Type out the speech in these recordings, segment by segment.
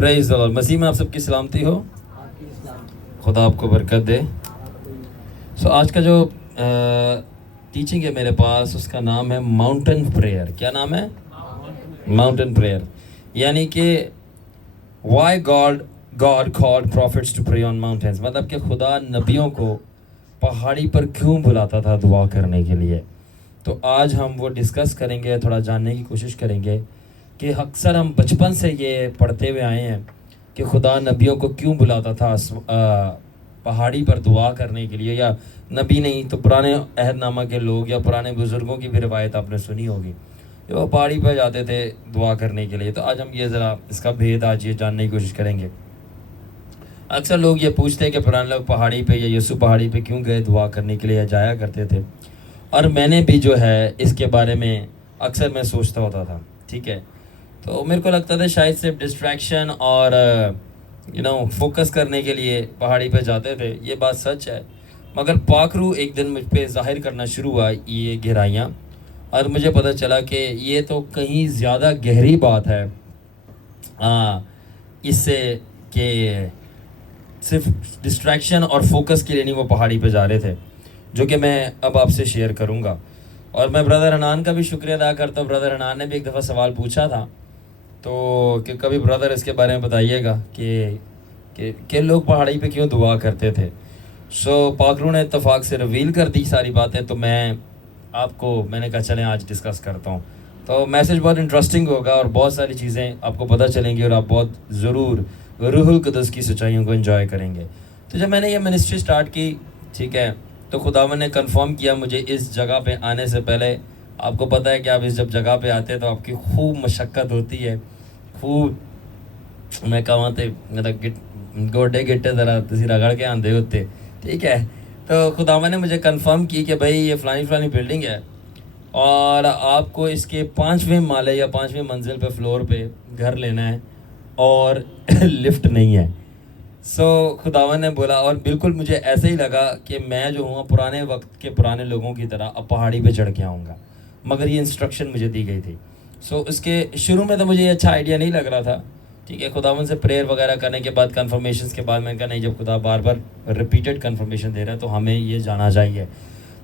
پریز دی lord. مسیح میں آپ سب کی سلامتی ہو. خدا آپ کو برکت دے. آج کا جو ٹیچنگ ہے میرے پاس اس کا نام ہے ماؤنٹین پریئر. کیا نام ہے؟ Mountain prayer. یعنی کہ why God called prophets to pray on mountains. مطلب کہ خدا نبیوں کو پہاڑی پر کیوں بلاتا تھا دعا کرنے کے لیے. تو آج ہم وہ ڈسکس کریں گے, تھوڑا جاننے کی کوشش کریں گے کہ اکثر ہم بچپن سے یہ پڑھتے ہوئے آئے ہیں کہ خدا نبیوں کو کیوں بلاتا تھا پہاڑی پر دعا کرنے کے لیے. یا نبی نہیں تو پرانے عہد نامہ کے لوگ یا پرانے بزرگوں کی بھی روایت آپ نے سنی ہوگی کہ وہ پہاڑی پہ جاتے تھے دعا کرنے کے لیے. تو آج ہم یہ ذرا اس کا بھید آج یہ جاننے کی کوشش کریں گے. اکثر لوگ یہ پوچھتے ہیں کہ پرانے لوگ پہاڑی پہ یا یسوع پہاڑی پہ کیوں گئے دعا کرنے کے لیے, جایا کرتے تھے. اور میں نے بھی جو ہے اس کے بارے میں اکثر میں سوچتا ہوتا تھا. ٹھیک ہے, تو میرے کو لگتا تھا شاید صرف ڈسٹریکشن اور فوکس کرنے کے لیے پہاڑی پہ جاتے تھے. یہ بات سچ ہے, مگر پاک روح ایک دن مجھ پہ ظاہر کرنا شروع ہوا یہ گہرائیاں, اور مجھے پتہ چلا کہ یہ تو کہیں زیادہ گہری بات ہے اس سے کہ صرف ڈسٹریکشن اور فوکس کے لیے نہیں وہ پہاڑی پہ جا رہے تھے, جو کہ میں اب آپ سے شیئر کروں گا. اور میں برادر حنان کا بھی شکریہ ادا کرتا ہوں. برادر حنان نے بھی ایک دفعہ سوال پوچھا تھا, تو کہ کبھی برادر اس کے بارے میں بتائیے گا کہ لوگ پہاڑی پہ کیوں دعا کرتے تھے. پاک روح نے اتفاق سے ریویل کر دی ساری باتیں, تو میں نے کہا چلیں آج ڈسکس کرتا ہوں. تو میسیج بہت انٹرسٹنگ ہوگا اور بہت ساری چیزیں آپ کو پتہ چلیں گی اور آپ بہت ضرور روح القدس کی سچائیوں کو انجوائے کریں گے. تو جب میں نے یہ منسٹری سٹارٹ کی, ٹھیک ہے, تو خداوند نے کنفرم کیا مجھے اس جگہ پہ آنے سے پہلے. آپ کو پتہ ہے کہ آپ اس جب جگہ پہ آتے ہیں تو آپ کی خوب مشقت ہوتی ہے, خوب میں کہاں تے گوڈے گٹے ذرا تسی رگڑ کے آندے ہوتے. ٹھیک ہے, تو خداوند نے مجھے کنفرم کی کہ بھائی یہ فلانی بلڈنگ ہے اور آپ کو اس کے 5ویں مالے یا 5ویں منزل پہ فلور پہ گھر لینا ہے اور لفٹ نہیں ہے. خداوند نے بولا, اور بالکل مجھے ایسے ہی لگا کہ میں جو ہوں پرانے وقت کے پرانے لوگوں کی طرح اب پہاڑی پہ چڑھ کے آؤں گا, مگر یہ انسٹرکشن مجھے دی گئی تھی. اس کے شروع میں تو مجھے یہ اچھا آئیڈیا نہیں لگ رہا تھا. ٹھیک ہے, خداوند سے پریئر وغیرہ کرنے کے بعد کنفرمیشنز کے بعد میں نے کہا نہیں, جب خدا بار بار ریپیٹڈ کنفرمیشن دے رہا ہے تو ہمیں یہ جانا چاہیے.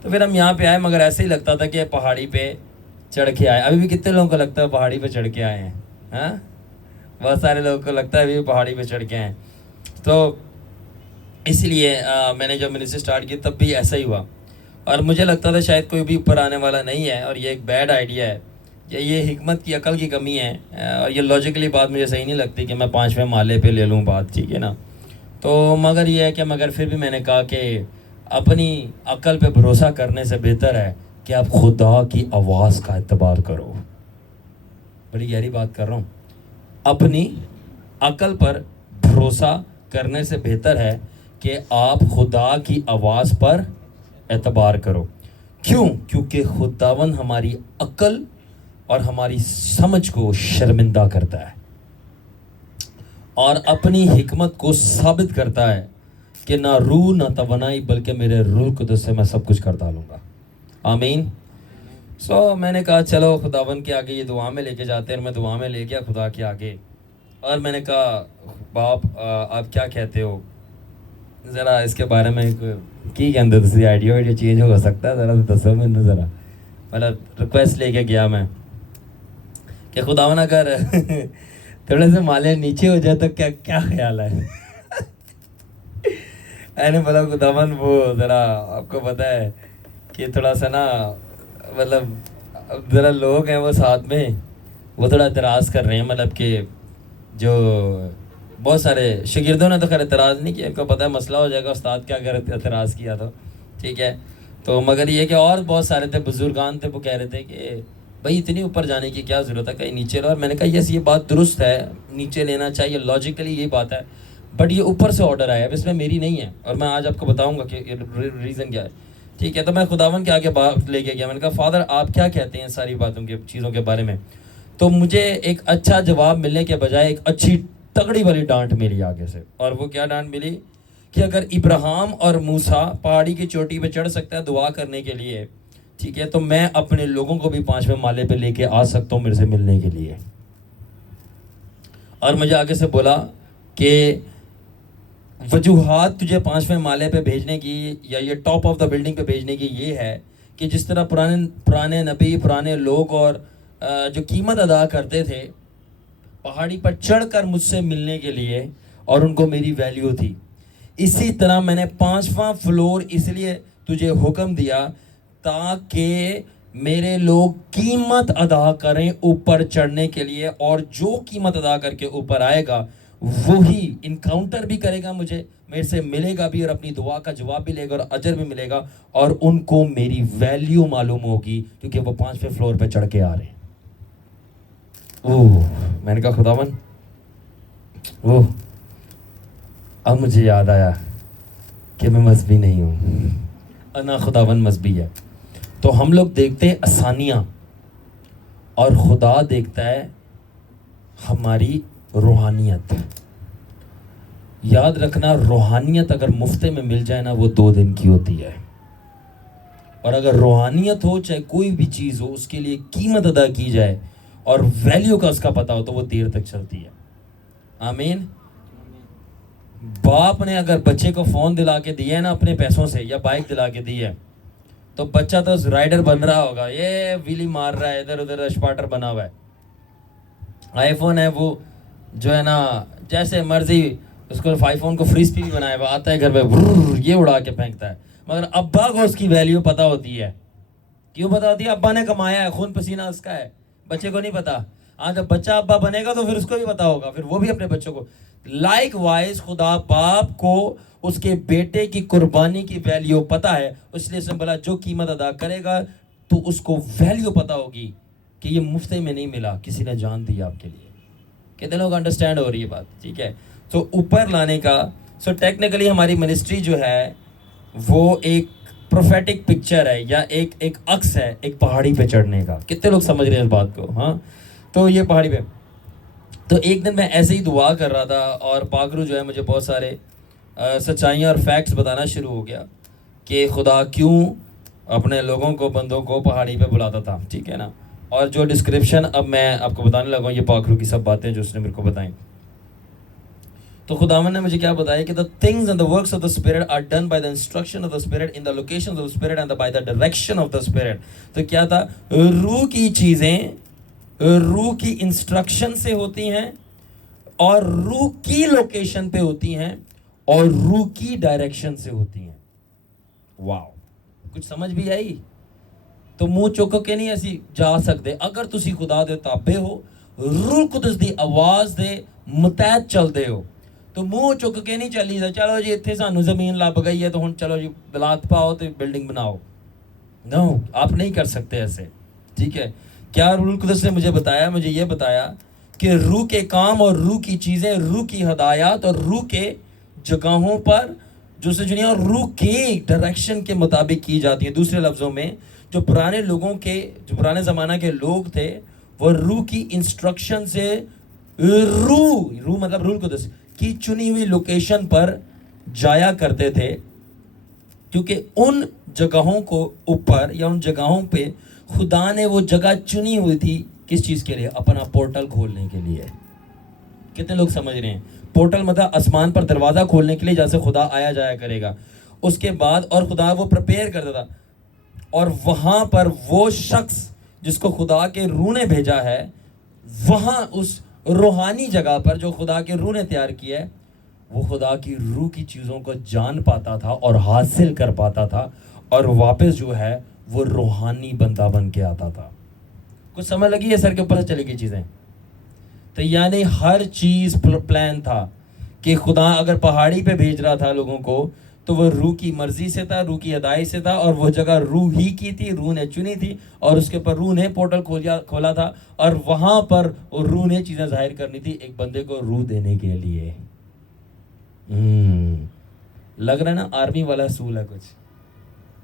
تو پھر ہم یہاں پہ آئے, مگر ایسے ہی لگتا تھا کہ پہاڑی پہ چڑھ کے آئے. ابھی بھی کتنے لوگوں کو لگتا ہے پہاڑی پہ چڑھ کے آئے ہیں؟ ہاں, بہت سارے لوگوں کو لگتا ہے ابھی بھی پہاڑی پہ چڑھ کے آئے ہیں. تو اس لیے میں نے جب منسٹری سٹارٹ کی تب بھی ایسا ہی ہوا, اور مجھے لگتا تھا شاید کوئی بھی اوپر آنے والا نہیں ہے اور یہ ایک بیڈ آئیڈیا ہے, یا یہ حکمت کی عقل کی کمی ہے, اور یہ لاجیکلی بات مجھے صحیح نہیں لگتی کہ میں 5ویں مالے پہ لے لوں بات. ٹھیک ہے نا, تو مگر یہ ہے کہ پھر بھی میں نے کہا کہ اپنی عقل پہ بھروسہ کرنے سے بہتر ہے کہ آپ خدا کی آواز کا اعتبار کرو. بڑی گہری بات کر رہا ہوں. اپنی عقل پر بھروسہ کرنے سے بہتر ہے کہ آپ خدا کی آواز پر اعتبار کرو. کیوں؟ کیونکہ خداوند ہماری عقل اور ہماری سمجھ کو شرمندہ کرتا ہے اور اپنی حکمت کو ثابت کرتا ہے کہ نہ روح نہ توانائی بلکہ میرے روح القدس سے میں سب کچھ کر ڈالوں گا. آمین. میں نے کہا چلو خداوند کے آگے یہ دعا میں لے کے جاتے ہیں. اور میں دعا میں لے گیا خدا کے آگے, اور میں نے کہا باپ آپ کیا کہتے ہو, ذرا اس کے بارے میں کی کہتے تسی آئیڈیا چینج ہو سکتا ہے, ذرا دسو مجھے. ذرا مطلب ریکویسٹ لے کے گیا میں کہ خداوند اگر تھوڑے سے مالے نیچے ہو جائے تو کیا خیال ہے. میں نے بولا خداوند وہ ذرا آپ کو پتہ ہے کہ تھوڑا سا نا مطلب ذرا لوگ ہیں وہ ساتھ میں وہ تھوڑا اعتراض کر رہے ہیں, مطلب کہ جو بہت سارے شاگردوں نے تو خیر اعتراض نہیں کیا, ان کو پتہ ہے مسئلہ ہو جائے گا استاد کیا اگر اعتراض کیا تو. ٹھیک ہے, تو مگر یہ کہ اور بہت سارے تھے بزرگان تھے, وہ کہہ رہے تھے کہ بھائی اتنی اوپر جانے کی کیا ضرورت ہے, کہیں نیچے لو. اور میں نے کہا یس یہ بات درست ہے, نیچے لینا چاہیے, لاجیکلی یہی بات ہے, بٹ یہ اوپر سے آرڈر آیا ہے, اب اس میں میری نہیں ہے, اور میں آج آپ کو بتاؤں گا کہ ریزن کیا ہے. ٹھیک ہے, تو میں خداوند کے آگے بات لے کے گیا. میں نے کہا فادر آپ کیا کہتے ہیں ساری باتوں کے چیزوں کے بارے میں. تو مجھے ایک اچھا جواب ملنے کے بجائے ایک اچھی تگڑی والی ڈانٹ ملی آگے سے. اور وہ کیا ڈانٹ ملی کہ اگر ابراہیم اور موسیٰ پہاڑی کی چوٹی پہ چڑھ سکتا ہے دعا کرنے کے لیے, ٹھیک ہے, تو میں اپنے لوگوں کو بھی 5ویں مالے پہ لے کے آ سکتا ہوں میرے سے ملنے کے لیے. اور مجھے آگے سے بولا کہ وجوہات تجھے 5ویں مالے پہ بھیجنے کی یا یہ ٹاپ آف دا بلڈنگ پہ بھیجنے کی یہ ہے کہ جس طرح پرانے نبی، پرانے لوگ اور جو قیمت ادا کرتے تھے پہاڑی پر چڑھ کر مجھ سے ملنے کے لیے اور ان کو میری ویلیو تھی، اسی طرح میں نے 5واں فلور اس لیے تجھے حکم دیا تاکہ میرے لوگ قیمت ادا کریں اوپر چڑھنے کے لیے، اور جو قیمت ادا کر کے اوپر آئے گا وہی انکاؤنٹر بھی کرے گا مجھے، میرے سے ملے گا بھی اور اپنی دعا کا جواب بھی لے گا اور اجر بھی ملے گا، اور ان کو میری ویلیو معلوم ہوگی کیونکہ وہ 5ویں فلور پہ چڑھ کے آ رہے ہیں۔ میں نے کہا خداون اب مجھے یاد آیا کہ میں مذہبی نہیں ہوں، انا خداون مذہبی ہے۔ تو ہم لوگ دیکھتے ہیں آسانیاں اور خدا دیکھتا ہے ہماری روحانیت۔ یاد رکھنا، روحانیت اگر مفتے میں مل جائے نا وہ 2 دن کی ہوتی ہے، اور اگر روحانیت ہو چاہے کوئی بھی چیز ہو اس کے لیے قیمت ادا کی جائے اور ویلیو کا اس کا پتہ ہو تو وہ دیر تک چلتی ہے۔ آمین۔ باپ نے اگر بچے کو فون دلا کے دیا ہے نا اپنے پیسوں سے یا بائک دلا کے دی ہے تو بچہ تو رائڈر بن رہا ہوگا، یہ ویلی مار رہا ہے، ادھر ادھر اسپاٹر بنا ہوا ہے۔ آئی فون ہے وہ جو ہے نا جیسے مرضی اس کو آئی فون کو فریسپی بھی بنایا ہوا، آتا ہے گھر میں یہ اڑا کے پھینکتا ہے، مگر ابا کو اس کی ویلیو پتہ ہوتی ہے۔ کیوں پتہ ہوتی ہے؟ ابا نے کمایا ہے، خون پسینہ اس کا ہے، بچے کو نہیں پتا۔ جب بچہ ابا بنے گا تو پھر اس کو بھی پتا ہوگا، پھر وہ بھی اپنے بچوں کو۔ لائک وائز خدا باپ کو اس کے بیٹے کی قربانی کی ویلیو پتا ہے، اس لیے اس نے بولا جو قیمت ادا کرے گا تو اس کو ویلیو پتا ہوگی کہ یہ مفتے میں نہیں ملا، کسی نے جان دی آپ کے لیے۔ کتنے لوگ انڈرسٹینڈ ہو رہی ہے بات؟ ٹھیک ہے۔ تو اوپر لانے کا ٹیکنیکلی ہماری منسٹری جو ہے وہ ایک پروفیٹک پکچر ہے یا ایک عکس ہے ایک پہاڑی پہ چڑھنے کا۔ کتنے لوگ سمجھ رہے ہیں اس بات کو؟ ہاں، تو یہ پہاڑی پہ، تو ایک دن میں ایسے ہی دعا کر رہا تھا اور پاگرو جو ہے مجھے بہت سارے سچائیاں اور فیکٹس بتانا شروع ہو گیا کہ خدا کیوں اپنے لوگوں کو، بندوں کو پہاڑی پہ بلاتا تھا، ٹھیک ہے نا۔ اور جو ڈسکرپشن اب میں آپ کو بتانے لگا ہوں یہ پاگرو کی سب باتیں جو اس نے میرے کو بتائیں، تو خداوند نے مجھے کیا بتایا کہ the things and the works of the Spirit are done by the instruction of the Spirit in the locations of the Spirit and by the direction of the Spirit۔ تو کیا تھا؟ روح کی چیزیں روح کی انسٹرکشن سے ہوتی ہیں اور روح کی لوکیشن پہ ہوتی ہیں اور روح کی ڈائریکشن سے ہوتی ہیں۔ واو، کچھ سمجھ بھی آئی؟ تو منہ چوکو کے نہیں ایسی جا سکتے، اگر تسی خدا دے تابع ہو، روح قدس دی آواز دے متحد چل دے ہو تو منہ چک کے نہیں چلی جا چلو جی اتنے سانو زمین لب گئی ہے تو ہن چلو جی بلات پاؤ تو بلڈنگ بناؤ۔ نو، آپ نہیں کر سکتے ایسے، ٹھیک ہے۔ کیا روح القدس نے مجھے بتایا؟ مجھے یہ بتایا کہ روح کے کام اور روح کی چیزیں، روح کی ہدایات اور روح کے جگہوں پر جو سے جنیا روح کی ڈائریکشن کے مطابق کی جاتی ہیں۔ دوسرے لفظوں میں جو پرانے لوگوں کے، جو پرانے زمانہ کے لوگ تھے وہ روح کی انسٹرکشن سے روح مطلب روح القدس کی چنی ہوئی لوکیشن پر جایا کرتے تھے، کیونکہ ان جگہوں کو اوپر یا ان جگہوں پہ خدا نے وہ جگہ چنی ہوئی تھی کس چیز کے لیے؟ اپنا پورٹل کھولنے کے لیے۔ کتنے لوگ سمجھ رہے ہیں؟ پورٹل مطلب آسمان پر دروازہ کھولنے کے لیے جہاں سے خدا آیا جایا کرے گا۔ اس کے بعد اور خدا وہ پریپیئر کرتا تھا، اور وہاں پر وہ شخص جس کو خدا کے روح نے بھیجا ہے، وہاں اس روحانی جگہ پر جو خدا کے روح نے تیار کیا ہے، وہ خدا کی روح کی چیزوں کو جان پاتا تھا اور حاصل کر پاتا تھا، اور واپس جو ہے وہ روحانی بندہ بن کے آتا تھا۔ کچھ سمجھ لگی ہے؟ سر کے اوپر سے چلے گی چیزیں۔ تو یعنی ہر چیز پلان تھا کہ خدا اگر پہاڑی پہ بھیج رہا تھا لوگوں کو تو وہ روح کی مرضی سے تھا، روح کی ہدایت سے تھا، اور وہ جگہ روح ہی کی تھی، روح نے چنی تھی، اور اس کے اوپر روح نے پورٹل کھولا تھا، اور وہاں پر روح نے چیزیں ظاہر کرنی تھی ایک بندے کو روح دینے کے لیے۔ لگ رہا ہے نا آرمی والا اصول ہے کچھ،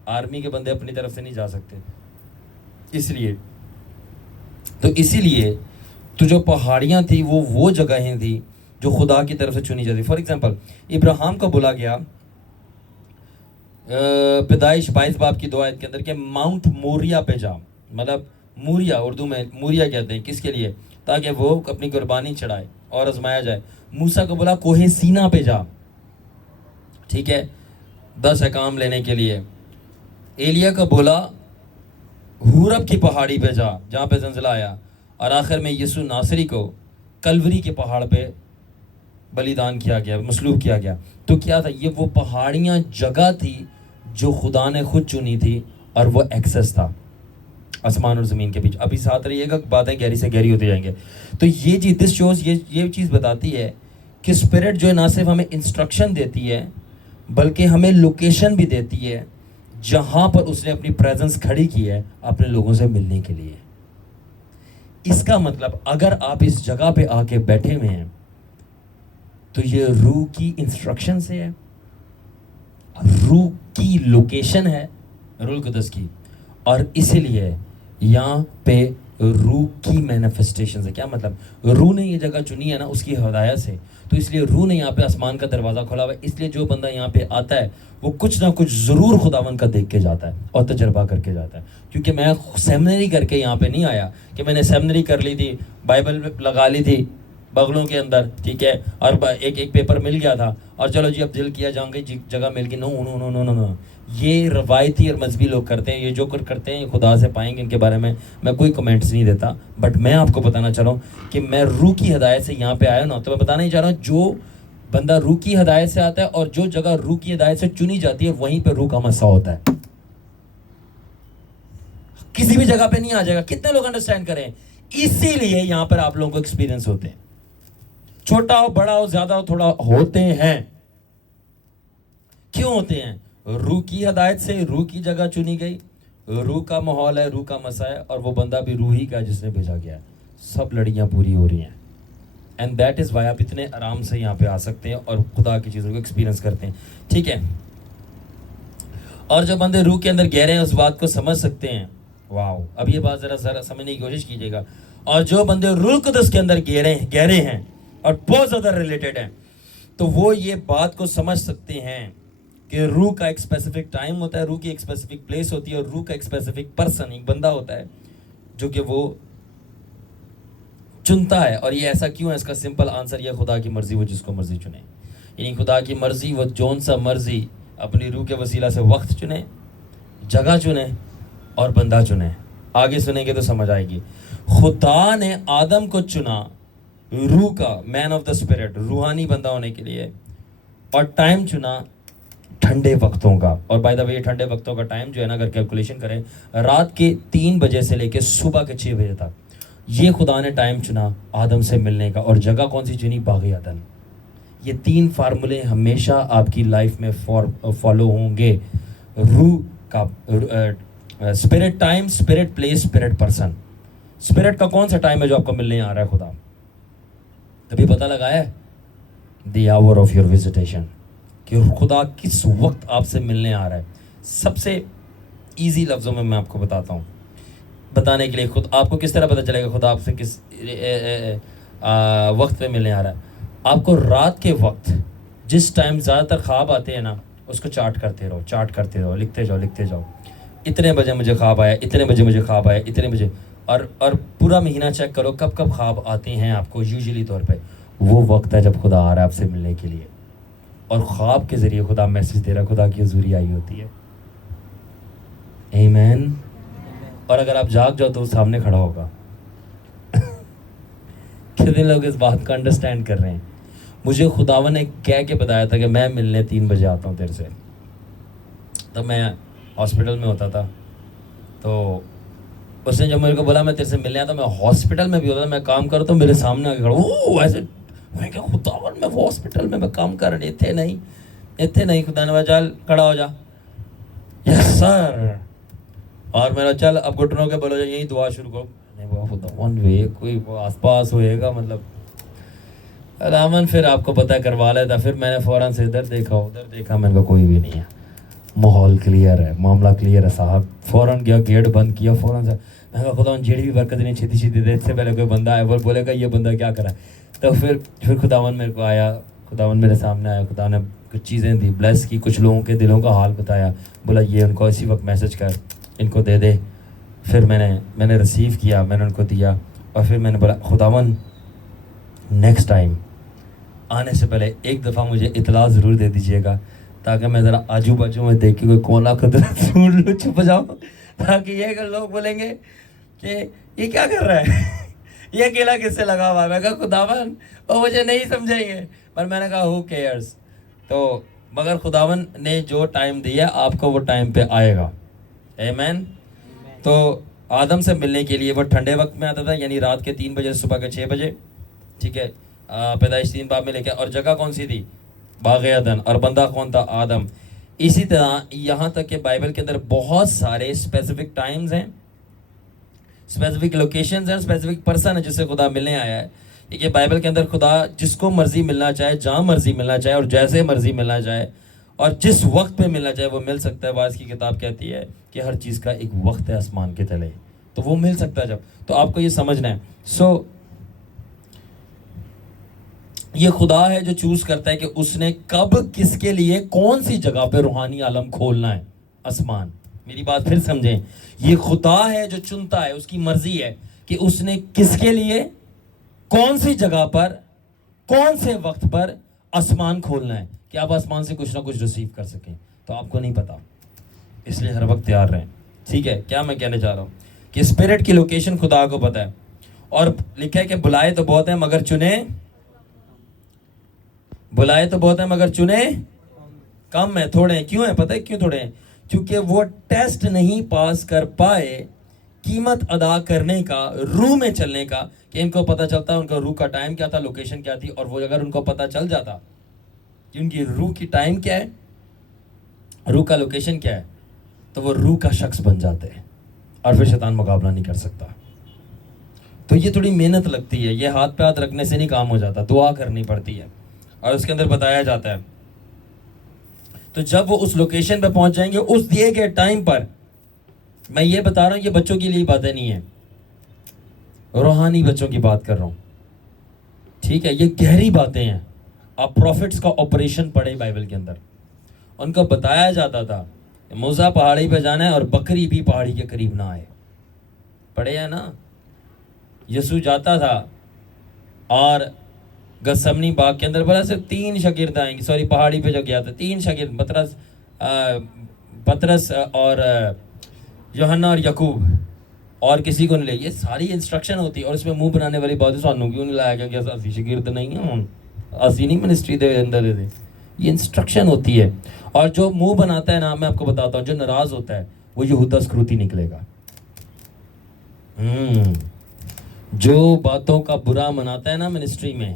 آرمی کے بندے اپنی طرف سے نہیں جا سکتے، اسی لیے تو جو پہاڑیاں تھی وہ جگہیں تھی جو خدا کی طرف سے چنی جاتی۔ فار ایگزامپل ابراہیم کو بولا گیا پیدائش 22 باب کی 2 آیت کے اندر کہ ماؤنٹ موریا پہ جا، مطلب موریا، اردو میں موریا کہتے ہیں کس کے لیے؟ تاکہ وہ اپنی قربانی چڑھائے، اور آزمایا جائے. موسیٰ کو بولا کوہ سینا پہ جا, ٹھیک ہے, 10 احکام لینے کے لیے. ایلیا کو بولا ہورب کی پہاڑی پہ جا جہاں پہ زلزلہ آیا. اور آخر میں یسوع ناصری کو کلوری کے پہاڑ پہ بلیدان کیا گیا, مصلوب کیا گیا. تو کیا تھا یہ؟ وہ پہاڑیاں جگہ تھی جو خدا نے خود چنی تھی, اور وہ ایکسس تھا آسمان اور زمین کے بیچ. ابھی ساتھ رہیے گا, باتیں گہری سے گہری ہوتی جائیں گے. تو یہ چیز دس شوز یہ چیز بتاتی ہے کہ اسپرٹ جو ہے نہ صرف ہمیں انسٹرکشن دیتی ہے بلکہ ہمیں لوکیشن بھی دیتی ہے جہاں پر اس نے اپنی پریزنس کھڑی کی ہے اپنے لوگوں سے ملنے کے لیے. اس کا مطلب اگر آپ اس جگہ پہ آ کے بیٹھے ہوئے ہیں تو یہ روح کی انسٹرکشن سے ہے, روح کی لوکیشن ہے روح القدس کی, اور اسی لیے یہاں پہ روح کی مینیفیسٹیشن ہے. کیا مطلب؟ روح نے یہ جگہ چنی ہے نا اس کی ہدایت سے, تو اس لیے روح نے یہاں پہ آسمان کا دروازہ کھولا ہوا ہے. اس لیے جو بندہ یہاں پہ آتا ہے وہ کچھ نہ کچھ ضرور خداوند کا دیکھ کے جاتا ہے اور تجربہ کر کے جاتا ہے. کیونکہ میں سیمنری کر کے یہاں پہ نہیں آیا کہ میں نے سیمنری کر لی تھی, بائبل لگا لی تھی بغلوں کے اندر, ٹھیک ہے, اور ایک پیپر مل گیا تھا اور چلو جی اب دل کیا جاؤں گے جگہ مل گئی. نو نو نو نو نو, یہ روایتی اور مذہبی لوگ کرتے ہیں. یہ جو کچھ کرتے ہیں یہ خدا سے پائیں گے, ان کے بارے میں کوئی کمنٹس نہیں دیتا. بٹ میں آپ کو بتانا چاہ رہا ہوں کہ میں روح کی ہدایت سے یہاں پہ آیا نا, تو میں بتانا ہی چاہ رہا ہوں جو بندہ روح کی ہدایت سے آتا ہے اور جو جگہ روح کی ہدایت سے چنی جاتی ہے وہیں پہ روح کا مسا ہوتا ہے. کسی بھی جگہ پہ نہیں آ جائے گا. کتنے لوگ انڈرسٹینڈ کریں؟ اسی لیے یہاں پر آپ لوگوں کو ایکسپیرینس ہوتے ہیں, چھوٹا ہو بڑا ہو زیادہ ہو تھوڑا ہوتے ہیں. کیوں ہوتے ہیں؟ روح کی ہدایت سے روح کی جگہ چنی گئی, روح کا ماحول ہے, روح کا مسا ہے, اور وہ بندہ بھی روح ہی کا جس نے بھیجا گیا ہے. سب لڑیاں پوری ہو رہی ہیں. اینڈ دیٹ از وائی آپ اتنے آرام سے یہاں پہ آ سکتے ہیں اور خدا کی چیزوں کو ایکسپیرینس کرتے ہیں, ٹھیک ہے. اور جو بندے روح کے اندر گہرے ہیں اس بات کو سمجھ سکتے ہیں. واو, اب یہ بات ذرا سمجھنے کی کوشش کیجیے گا. اور جو بندے روح القدس کے اندر گہرے ہیں اور بہت زیادہ ریلیٹڈ ہیں, تو وہ یہ بات کو سمجھ سکتے ہیں کہ روح کا ایک اسپیسیفک ٹائم ہوتا ہے, روح کی ایک اسپیسیفک پلیس ہوتی ہے, اور روح کا ایک اسپیسیفک پرسن, ایک بندہ ہوتا ہے جو کہ وہ چنتا ہے. اور یہ ایسا کیوں ہے؟ اس کا سمپل آنسر یہ, خدا کی مرضی, وہ جس کو مرضی چنے. یعنی خدا کی مرضی وہ جون سا مرضی اپنی روح کے وسیلہ سے وقت چنے, جگہ چنے اور بندہ چنے. آگے سنیں گے تو سمجھ آئے گی. خدا نے آدم کو چنا روح کا, مین آف دا اسپرٹ, روحانی بندہ ہونے کے لیے, اور ٹائم چنا ٹھنڈے وقتوں کا. اور بائی دا وے یہ ٹھنڈے وقتوں کا ٹائم جو ہے نا اگر کیلکولیشن کریں رات کے 3 بجے سے لے کے صبح کے 6 بجے تک, یہ خدا نے ٹائم چنا آدم سے ملنے کا. اور جگہ کون سی چنی؟ باغ عدن. یہ 3 فارمولے ہمیشہ آپ کی لائف میں فالو ہوں گے. روح کا spirit time, spirit place, spirit person. Spirit کا کون سا ٹائم ہے جو آپ کو ملنے آ رہا ہے خدا؟ کبھی پتہ لگا ہے؟ دی آور آف یور وزٹیشن, کہ خدا کس وقت آپ سے ملنے آ رہا ہے. سب سے ایزی لفظوں میں آپ کو بتاتا ہوں بتانے کے لیے. خود آپ کو کس طرح پتہ چلے گا خدا آپ سے کس وقت پہ ملنے آ رہا ہے؟ آپ کو رات کے وقت جس ٹائم زیادہ تر خواب آتے ہیں نا اس کو چارٹ کرتے رہو, لکھتے جاؤ. اتنے بجے مجھے خواب آیا, اتنے بجے مجھے خواب آیا, اتنے بجے, اور پورا مہینہ چیک کرو کب خواب آتے ہیں آپ کو. یوزلی طور پہ وہ وقت ہے جب خدا آ رہا ہے آپ سے ملنے کے لیے, اور خواب کے ذریعے خدا میسج دے رہا ہے, خدا کی حضوری آئی ہوتی ہے. آمین. اور اگر آپ جاگ جاؤ تو وہ سامنے کھڑا ہوگا. کتنے لوگ اس بات کو انڈرسٹینڈ کر رہے ہیں؟ مجھے خداوند نے کہہ کے بتایا تھا کہ میں ملنے 3 بجے آتا ہوں تیرے سے. تب میں ہاسپٹل میں ہوتا تھا, تو اس نے جب میرے کو بولا میں تیرے سے ملنے آتا, میں ہاسپٹل میں بھی ہوتا تھا, میں کام کرتا تو میرے سامنے آ کے کھڑا, ایسے میں کہ خداوند میں ہاسپٹل میں کام کر رہے تھے نہیں. خدا نے چل کھڑا ہو جا. یس سر. اور میرا چل اب گھٹنوں کے بولو یہی دعا شروع کرو. خداوند کوئی آس پاس ہوئے گا مطلب خداوند, پھر آپ کو پتہ کروا لیتا. پھر میں نے فوراً سے ادھر دیکھا, میں نے کہا کوئی بھی نہیں ہے, ماحول کلیئر ہے, معاملہ کلیئر ہے صاحب. فوراً گیا, گیٹ بند کیا فوراً سے. میں نے کہا خداوند جیڑی بھی برکت نہیں چھیتی دے, اس سے پہلے کوئی بندہ آیا وہ بولے گا یہ بندہ کیا کرا. تو پھر خداوند میرے کو آیا, خداوند میرے سامنے آیا, خدا نے کچھ چیزیں دی, بلیس کی, کچھ لوگوں کے دلوں کا حال بتایا, بولا یہ ان کو اسی وقت میسج کر, ان کو دے دے. پھر میں نے ریسیو کیا, میں نے ان کو دیا, اور پھر میں نے بولا خداوند نیکسٹ ٹائم آنے سے پہلے ایک دفعہ مجھے اطلاع ضرور دے دیجیے گا تاکہ میں ذرا آجو باجو میں دیکھ کے کوئی کونا خطرہ ڈھونڈ لوں, چھپ جاؤں, تاکہ یہ کہ لوگ بولیں گے کہ یہ کیا کر رہا ہے, یہ اکیلا کس سے لگا ہوا ہے. میں کہا خداون وہ مجھے نہیں سمجھیں گے, پر میں نے کہا ہو کیئرس. تو مگر خداون نے جو ٹائم دیا آپ کو وہ ٹائم پہ آئے گا. آمین. تو آدم سے ملنے کے لیے وہ ٹھنڈے وقت میں آتا تھا, یعنی رات کے 3 بجے صبح کے 6 بجے, ٹھیک ہے, پیدائش 3 باب میں لے کے, اور جگہ کون سی تھی, باغ عدن, اور بندہ کون تھا, آدم. اسی طرح یہاں تک کہ بائبل کے اندر بہت سارے اسپیسیفک ٹائمز ہیں, اسپیسیفک لوکیشنز ہیں, اسپیسیفک پرسن ہے جس سے خدا ملنے آیا ہے. یہ بائبل کے اندر خدا جس کو مرضی ملنا چاہے, جہاں مرضی ملنا چاہے, اور جیسے مرضی ملنا چاہے, اور جس وقت پہ ملنا چاہے وہ مل سکتا ہے. واعظ کی کتاب کہتی ہے کہ ہر چیز کا ایک وقت ہے آسمان کے تلے, تو وہ مل سکتا ہے جب. تو آپ کو یہ سمجھنا ہے. سو یہ خدا ہے جو چوز کرتا ہے کہ اس نے کب کس کے لیے کون سی جگہ پہ روحانی عالم کھولنا ہے, آسمان. میری بات پھر سمجھیں, یہ خدا ہے جو چنتا ہے, اس کی مرضی ہے کہ اس نے کس کے لیے کون سی جگہ پر کون سے وقت پر آسمان کھولنا ہے, کہ آپ آسمان سے کچھ نہ کچھ ریسیو کر سکیں. تو آپ کو نہیں پتا, اس لیے ہر وقت تیار رہیں. ٹھیک ہے, کیا میں کہنے چاہ رہا ہوں کہ اسپرٹ کی لوکیشن خدا کو پتا ہے, اور لکھا ہے کہ بلائے تو بہت ہیں مگر چنے, بلائے تو بہت ہیں مگر چنے کم ہیں, تھوڑے ہیں. کیوں ہیں پتہ ہے کیوں تھوڑے ہیں؟ کیونکہ وہ ٹیسٹ نہیں پاس کر پائے قیمت ادا کرنے کا, روح میں چلنے کا, کہ ان کو پتہ چلتا ان کا روح کا ٹائم کیا تھا, لوکیشن کیا تھی. اور وہ اگر ان کو پتہ چل جاتا کہ ان کی روح کی ٹائم کیا ہے, روح کا لوکیشن کیا ہے, تو وہ روح کا شخص بن جاتے ہیں, اور پھر شیطان مقابلہ نہیں کر سکتا. تو یہ تھوڑی محنت لگتی ہے, یہ ہاتھ پہ ہاتھ رکھنے سے نہیں کام ہو جاتا, دعا کرنی پڑتی ہے, اور اس کے اندر بتایا جاتا ہے. تو جب وہ اس لوکیشن پہ پہنچ جائیں گے اس دیے گئے ٹائم پر, میں یہ بتا رہا ہوں یہ بچوں کے لیے باتیں نہیں ہیں, روحانی بچوں کی بات کر رہا ہوں. ٹھیک ہے, یہ گہری باتیں ہیں. آپ پروفٹس کا آپریشن پڑھیں بائبل کے اندر, ان کو بتایا جاتا تھا کہ موسیٰ پہاڑی پہ جانا ہے اور بکری بھی پہاڑی کے قریب نہ آئے. پڑھے ہیں نا, یسوع جاتا تھا اور گسمنی باغ کے اندر بڑا صرف 3 شاگرد آئیں گے, سوری پہاڑی پہ جو گیا تھا 3 شاگرد, پطرس اور یوحنا اور یعقوب, اور کسی کو نہیں لے. یہ ساری انسٹرکشن ہوتی ہے, اور اس میں منہ بنانے والی باتیں سانوں کیوں نہیں لایا گیا کہ اسی شاگرد نہیں ہیں, اسی نہیں منسٹری دے اندر دے. یہ انسٹرکشن ہوتی ہے. اور جو منہ بناتا ہے نا, میں آپ کو بتاتا ہوں, جو ناراض ہوتا ہے وہ یہودا اسکروتی نکلے گا. جو باتوں کا برا مناتا ہے نا منسٹری میں,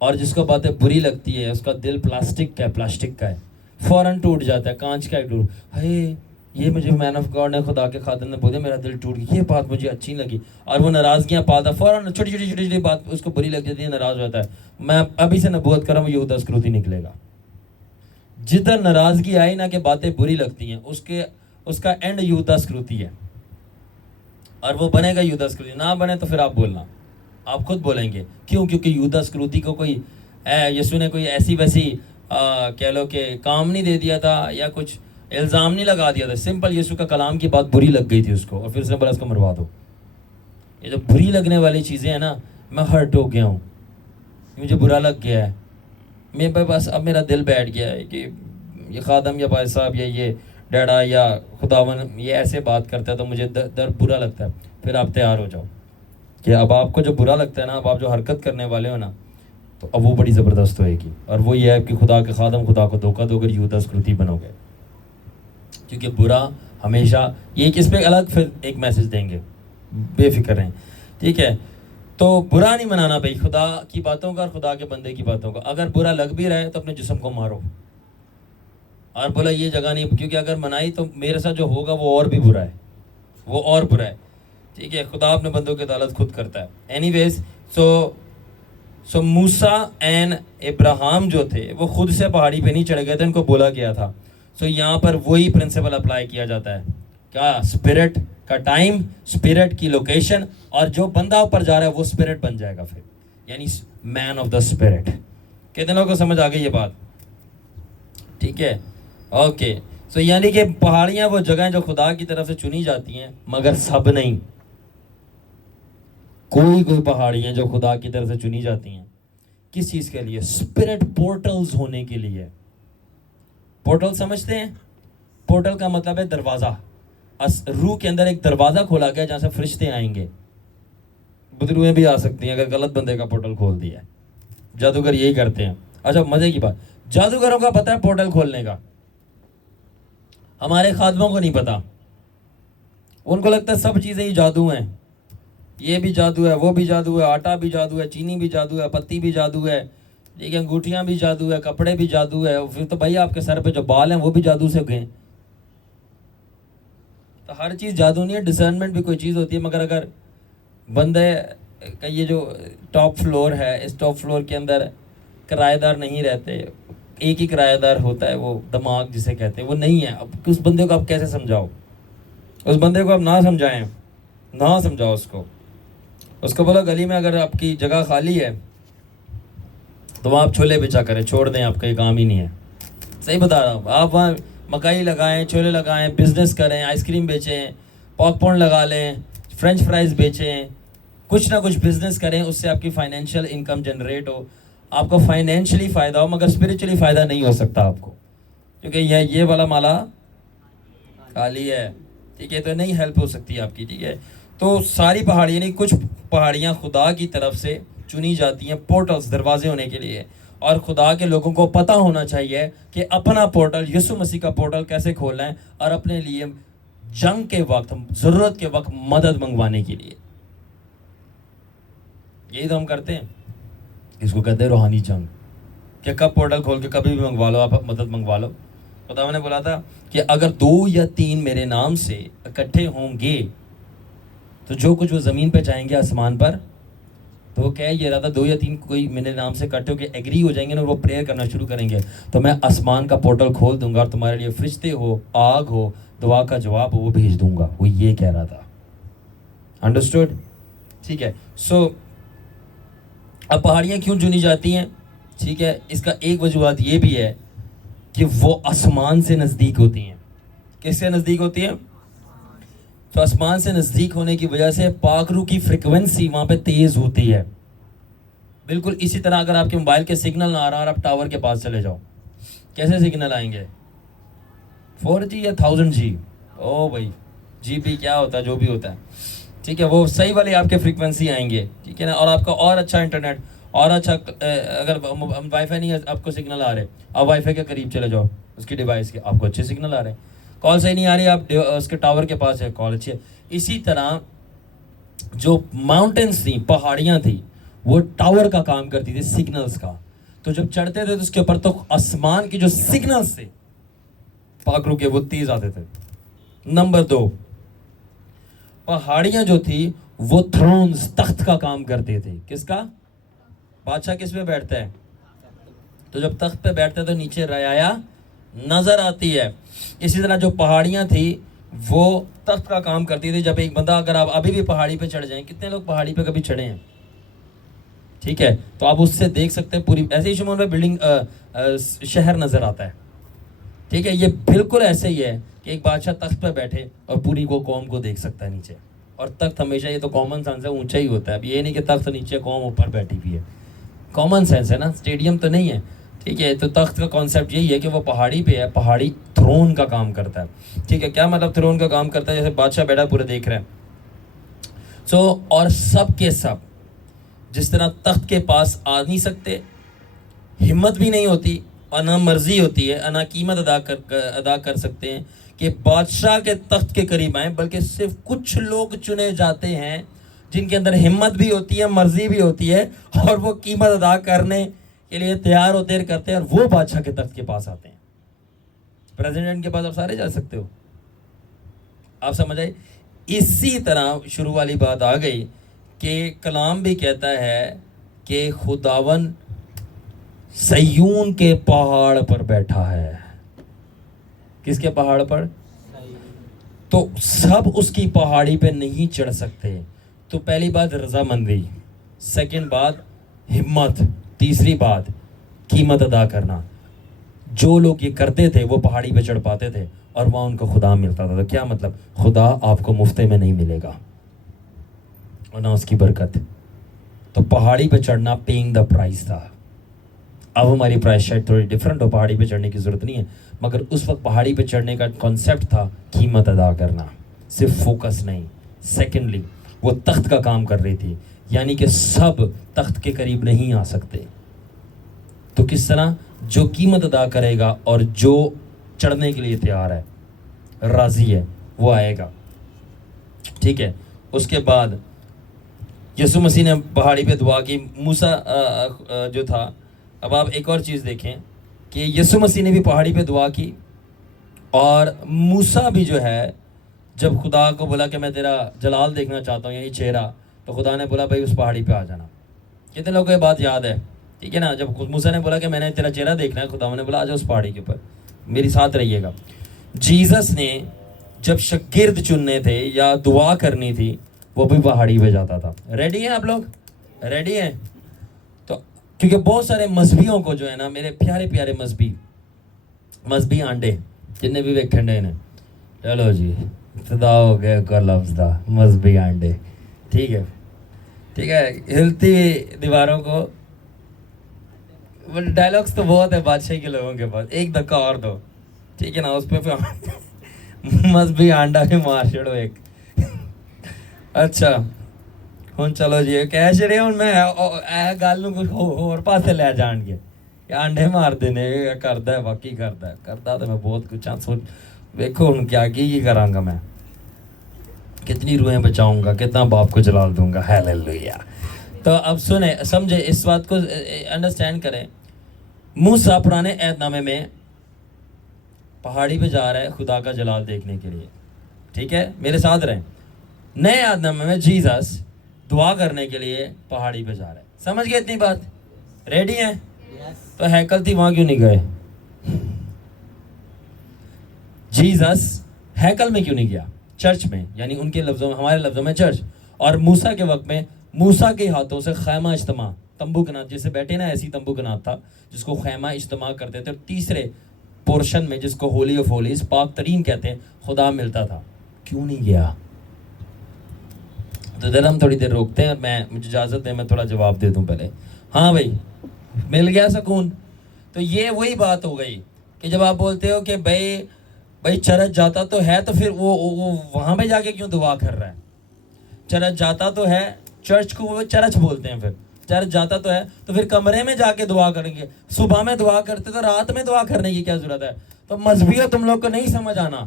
اور جس کو باتیں بری لگتی ہے, اس کا دل پلاسٹک کا ہے, فوراً ٹوٹ جاتا ہے, کانچ کا ٹوٹ. ہے یہ مجھے مین آف گاڈ نے, خدا کے خادم نے بولے, میرا دل ٹوٹ گیا, یہ بات مجھے اچھی لگی, اور وہ ناراضگیاں پالتا, فوراً چھوٹی چھوٹی بات اس کو بری لگ جاتی ہے, ناراض ہو جاتا ہے. میں ابھی سے نبوت کر رہا ہوں, یہودا اسکروتی نکلے گا. جدھر ناراضگی آئی نا کہ باتیں بری لگتی ہیں, اس کا اینڈ یہودا اسکروتی ہے, اور وہ بنے گا یہودا اسکروتی. نہ بنے تو پھر آپ بولنا, آپ خود بولیں گے. کیوں؟ کیونکہ یہودا اسکروتی کو کوئی یسوع نے کوئی ایسی ویسی کہہ لو کہ کام نہیں دے دیا تھا, یا کچھ الزام نہیں لگا دیا تھا. سمپل یسوع کا کلام کی بات بری لگ گئی تھی اس کو, اور پھر اس نے بولا اس کو مروا دو. یہ جو بری لگنے والی چیزیں ہیں نا, میں ہرٹ ہو گیا ہوں, مجھے برا لگ گیا ہے, میرے پاس اب میرا دل بیٹھ گیا ہے کہ یہ خادم یا بھائی صاحب یا یہ ڈیڈا یا خداون یہ ایسے بات کرتا ہے تو مجھے برا لگتا ہے. پھر آپ تیار ہو جاؤ کہ اب آپ کو جو برا لگتا ہے نا, اب آپ جو حرکت کرنے والے ہو نا, تو اب وہ بڑی زبردست ہوئے گی. اور وہ یہ ہے کہ خدا کے خادم خدا کو دھوکہ دو کر یہودا اسکروتی بنو گے. کیونکہ برا ہمیشہ, یہ کس پہ الگ پھر ایک میسج دیں گے, بے فکر رہیں. ٹھیک ہے, تو برا نہیں منانا بھائی خدا کی باتوں کا اور خدا کے بندے کی باتوں کا. اگر برا لگ بھی رہا ہے تو اپنے جسم کو مارو, اور بولا یہ جگہ نہیں, کیونکہ اگر منائی تو میرے ساتھ جو ہوگا وہ اور بھی برا ہے, وہ اور برا ہے. ٹھیک ہے, خدا اپنے بندوں کی عدالت خود کرتا ہے. Any ways, so Musa and ابراہیم جو تھے وہ خود سے پہاڑی پہ نہیں چڑھ گئے تھے, ان کو بولا گیا تھا. سو یہاں پر وہی پرنسپل اپلائی کیا جاتا ہے, کیا اسپرٹ کا ٹائم, اسپرٹ کی لوکیشن, اور جو بندہ اوپر جا رہا ہے وہ اسپرٹ بن جائے گا پھر, یعنی مین آف دا اسپرٹ. کتنے لوگوں کو سمجھ آ گئی یہ بات؟ ٹھیک ہے, اوکے. سو یعنی کہ پہاڑیاں وہ جگہیں جو خدا کی طرف سے چنی جاتی ہیں, مگر سب نہیں. کوئی پہاڑیاں جو خدا کی طرف سے چنی جاتی ہیں, کس چیز کے لیے؟ اسپرٹ پورٹلز ہونے کے لیے. پورٹل سمجھتے ہیں؟ پورٹل کا مطلب ہے دروازہ. روح کے اندر ایک دروازہ کھولا گیا جہاں سے فرشتے آئیں گے. بدروہیں بھی آ سکتی ہیں اگر غلط بندے کا پورٹل کھول دیا ہے. جادوگر یہی کرتے ہیں. اچھا مزے کی بات, جادوگروں کا پتہ ہے پورٹل کھولنے کا, ہمارے خادموں کو نہیں پتا. ان کو لگتا ہے سب چیزیں ہی جادو ہیں, یہ بھی جادو ہے, وہ بھی جادو ہے, آٹا بھی جادو ہے, چینی بھی جادو ہے, پتی بھی جادو ہے, ٹھیک ہے, انگوٹھیاں بھی جادو ہے, کپڑے بھی جادو ہے. پھر تو بھائی آپ کے سر پہ جو بال ہیں وہ بھی جادو سے گئے. تو ہر چیز جادو نہیں ہے. ڈسرنمنٹ بھی کوئی چیز ہوتی ہے, مگر اگر بندے کا یہ جو ٹاپ فلور ہے, اس ٹاپ فلور کے اندر کرایہ دار نہیں رہتے, ایک ہی کرایہ دار ہوتا ہے, وہ دماغ جسے کہتے ہیں, وہ نہیں ہے. اب اس بندے کو آپ کیسے سمجھاؤ؟ اس بندے کو آپ نہ سمجھائیں, نہ سمجھاؤ اس کو بولو گلی میں اگر آپ کی جگہ خالی ہے تو وہاں آپ چھولے بچا کریں, چھوڑ دیں, آپ کا یہ کام ہی نہیں ہے. صحیح بتا رہا ہوں. آپ وہاں مکئی لگائیں, چھولے لگائیں, بزنس کریں, آئس کریم بیچیں, پاک پورن لگا لیں, فرینچ فرائز بیچیں, کچھ نہ کچھ بزنس کریں, اس سے آپ کی فائنینشیل انکم جنریٹ ہو, آپ کو فائنینشلی فائدہ ہو, مگر اسپریچولی فائدہ نہیں ہو سکتا آپ کو, کیونکہ یہ والا مالا خالی ہے. ٹھیک ہے, تو نہیں ہیلپ ہو سکتی آپ کی. ٹھیک ہے, تو ساری پہاڑیاں نہیں, کچھ پہاڑیاں خدا کی طرف سے چنی جاتی ہیں پورٹلز, دروازے ہونے کے لیے. اور خدا کے لوگوں کو پتہ ہونا چاہیے کہ اپنا پورٹل, یسوع مسیح کا پورٹل کیسے کھولنا ہے, اور اپنے لیے جنگ کے وقت, ضرورت کے وقت مدد منگوانے کے لیے. یہی تو ہم کرتے ہیں. اس کو کہتے ہیں روحانی جنگ, کہ کب پورٹل کھول کے کبھی بھی منگوا لو, آپ مدد منگوا لو. خدا نے بولا تھا کہ اگر 2 یا 3 میرے نام سے اکٹھے ہوں گے تو جو کچھ وہ زمین پہ چاہیں گے آسمان پر, تو وہ کہہ یہ رہا تھا 2 یا 3 کوئی میرے نام سے اکٹھے ہو کے ایگری ہو جائیں گے نا, وہ پریئر کرنا شروع کریں گے, تو میں آسمان کا پورٹل کھول دوں گا, اور تمہارے لیے فرشتے ہو, آگ ہو, دعا کا جواب ہو, وہ بھیج دوں گا. وہ یہ کہہ رہا تھا. انڈرسٹوڈ؟ ٹھیک ہے. سو اب پہاڑیاں کیوں چنی جاتی ہیں؟ ٹھیک ہے, اس کا ایک وجوہات یہ بھی ہے کہ وہ آسمان سے نزدیک ہوتی ہیں. کس سے نزدیک ہوتی ہیں؟ تو آسمان سے نزدیک ہونے کی وجہ سے پاک روح کی فریکوینسی وہاں پہ تیز ہوتی ہے. بالکل اسی طرح اگر آپ کے موبائل کے سگنل نہ آ رہا اور آپ ٹاور کے پاس چلے جاؤ, کیسے سگنل آئیں گے؟ 4G یا 1000G؟ او بھائی, جی بی کیا ہوتا ہے, جو بھی ہوتا ہے, ٹھیک ہے, وہ صحیح والے آپ کے فریکوینسی آئیں گے. ٹھیک ہے نا, اور آپ کا اور اچھا انٹرنیٹ, اور اچھا, اگر وائی فائی نہیں ہے آپ کو سگنل آ رہے, آپ وائی فائی کے قریب چلے جاؤ اس کی ڈیوائس کے, آپ کو اچھے سگنل آ رہے ہیں. کال صحیح نہیں آ رہی, آپ اس کے ٹاور کے پاس ہے, کال اچھی ہے. اسی طرح جو ماؤنٹینس تھیں, پہاڑیاں تھیں, وہ ٹاور کا کام کرتی تھی, سگنلز کا. تو جب چڑھتے تھے تو اس کے اوپر تو آسمان کی جو سگنلز تھے پاک روح کے, وہ تیز آتے تھے. نمبر 2, پہاڑیاں جو تھی وہ تھرونز, تخت کا کام کرتے تھے. کس کا؟ بادشاہ کس پہ بیٹھتا ہے؟ تو جب تخت پہ بیٹھتا ہے تو نیچے رعایا نظر آتی ہے. اسی طرح جو پہاڑیاں تھی وہ تخت کا کام کرتی تھی. جب ایک بندہ, اگر آپ ابھی بھی پہاڑی پہ چڑھ جائیں, کتنے لوگ پہاڑی پہ کبھی چڑھے ہیں؟ ٹھیک ہے, تو آپ اس سے دیکھ سکتے ہیں پوری, ایسے ہی شمال میں بلڈنگ, شہر نظر آتا ہے. ٹھیک ہے, یہ بالکل ایسے ہی ہے کہ ایک بادشاہ تخت پہ بیٹھے اور پوری کو قوم کو دیکھ سکتا ہے نیچے. اور تخت ہمیشہ, یہ تو کامن سینس ہے, اونچا ہی ہوتا ہے. اب یہ نہیں کہ تخت نیچے قوم اوپر بیٹھی ہوئی ہے, کامن سینس ہے نا, اسٹیڈیم تو نہیں ہے. ٹھیک ہے, تو تخت کا کانسیپٹ یہی ہے کہ وہ پہاڑی پہ ہے, پہاڑی تھرون کا کام کرتا ہے. ٹھیک ہے, کیا مطلب تھرون کا کام کرتا ہے؟ جیسے بادشاہ بیٹھا پورے دیکھ رہے ہیں. اور سب کے سب جس طرح تخت کے پاس آ نہیں سکتے, ہمت بھی نہیں ہوتی, اور نہ مرضی ہوتی ہے, نہ قیمت ادا کر سکتے ہیں کہ بادشاہ کے تخت کے قریب آئیں, بلکہ صرف کچھ لوگ چنے جاتے ہیں جن کے اندر ہمت بھی ہوتی ہے, مرضی بھی ہوتی ہے, اور وہ قیمت ادا کرنے کے لیے تیار ہوتے کرتے ہیں, اور وہ بادشاہ کے تخت کے پاس آتے ہیں. پریزیڈنٹ کے پاس آپ سارے جا سکتے ہو, آپ سمجھ آئے. اسی طرح شروع والی بات آ گئی کہ کلام بھی کہتا ہے کہ خداون سیون کے پہاڑ پر بیٹھا ہے. کس کے پہاڑ پر؟ تو سب اس کی پہاڑی پہ نہیں چڑھ سکتے. تو پہلی بات رضامندی, سیکنڈ بات ہمت, تیسری بات قیمت ادا کرنا. جو لوگ یہ کرتے تھے وہ پہاڑی پہ چڑھ پاتے تھے, اور وہاں ان کو خدا ملتا تھا. تو کیا مطلب؟ خدا آپ کو مفتے میں نہیں ملے گا, اور نہ اس کی برکت. تو پہاڑی پہ چڑھنا پیئنگ دا پرائز تھا. اب ہماری پرائس شاید تھوڑی ڈفرینٹ ہو, پہاڑی پہ چڑھنے کی ضرورت نہیں ہے, مگر اس وقت پہاڑی پہ چڑھنے کا کانسیپٹ تھا قیمت ادا کرنا, صرف فوکس نہیں. سیکنڈلی وہ تخت کا کام کر رہی تھی, یعنی کہ سب تخت کے قریب نہیں آ سکتے, تو کس طرح جو قیمت ادا کرے گا اور جو چڑھنے کے لیے تیار ہے, راضی ہے, وہ آئے گا. ٹھیک ہے. اس کے بعد یسوع مسیح نے پہاڑی پہ دعا کی. موسیٰ جو تھا, اب آپ ایک اور چیز دیکھیں کہ یسوع مسیح نے بھی پہاڑی پہ دعا کی, اور موسیٰ بھی جو ہے جب خدا کو بولا کہ میں تیرا جلال دیکھنا چاہتا ہوں, یہی چہرہ, تو خدا نے بولا بھائی اس پہاڑی پہ آ جانا. کتنے لوگوں کو یہ بات یاد ہے؟ ٹھیک ہے نا, جب موسیٰ نے بولا کہ میں نے تیرا چہرہ دیکھنا ہے, خدا نے بولا آ جاؤ اس پہاڑی کے اوپر, میری ساتھ رہیے گا. جیزس نے جب شاگرد چننے تھے یا دعا کرنی تھی, وہ بھی پہاڑی پہ جاتا تھا. ریڈی ہیں آپ لوگ؟ ریڈی ہیں؟ تو کیونکہ بہت سارے مذہبیوں کو جو ہے نا, میرے پیارے پیارے مذہبی آنڈے جتنے بھی ویکھنڈے نے, چلو جی ابتدا ہو گیا کا لفظ تھا مذہبی آنڈے. ٹھیک ہے, ٹھیک ہے, ہلتی دیواروں کو, ڈائلاگس تو بہت ہے بادشاہی کے لوگوں کے پاس, ایک دھکا اور دو, ٹھیک ہے نا, اس پہ مذہبی آنڈا بھی مار چھڑو ایک. اچھا ہوں چلو جی کہہ چڑے ہوں میں گل کچھ ہور پاسے لے جان گے, آنڈے مار دینے کرتا ہے, باقی کرتا تو میں بہت کچھ سوچ ویکھو ہوں کیا کی کراں گا میں, کتنی روحیں بچاؤں گا, کتنا باپ کو جلال دوں گا. ہیلیلویا. تو اب سنیں, سمجھے, اس بات کو انڈرسٹینڈ کریں. موسیٰ پرانے عہد نامے میں پہاڑی پہ جا رہا ہے خدا کا جلال دیکھنے کے لیے, ٹھیک ہے, میرے ساتھ رہیں. نئے عہد نامے میں جیزس دعا کرنے کے لیے پہاڑی پہ جا رہا ہے. سمجھ گئے اتنی بات؟ ریڈی ہیں؟ تو ہیکل تھی, وہاں کیوں نہیں گئے؟ جیزس ہیکل میں کیوں نہیں گیا؟ چرچ میں, یعنی ان کے لفظوں میں, ہمارے لفظوں میں چرچ. اور موسیٰ کے وقت میں موسیٰ کے ہاتھوں سے خیمہ اجتماع, تمبو کنات, جیسے بیٹھے نا ایسی تمبو کنات تھا جس کو خیمہ اجتماع کرتے تھے. اور تیسرے پورشن میں جس کو ہولی آف ہولیز, پاک ترین کہتے ہیں, خدا ملتا تھا. کیوں نہیں گیا؟ تو ذرا ہم تھوڑی دیر روکتے ہیں, اور مجھے اجازت دیں میں تھوڑا جواب دے دوں پہلے. ہاں بھائی, مل گیا سکون؟ تو یہ وہی بات ہو گئی کہ جب آپ بولتے ہو کہ بھائی چرچ جاتا تو ہے, تو پھر وہ وہاں پہ جا کے کیوں دعا کر رہا ہے؟ چرچ جاتا تو ہے, چرچ کو وہ چرچ بولتے ہیں, پھر چرچ جاتا تو ہے, تو پھر کمرے میں جا کے دعا کریں گے. صبح میں دعا کرتے تو رات میں دعا کرنے کی کیا ضرورت ہے؟ تو مذہبیوں تم لوگ کو نہیں سمجھ آنا,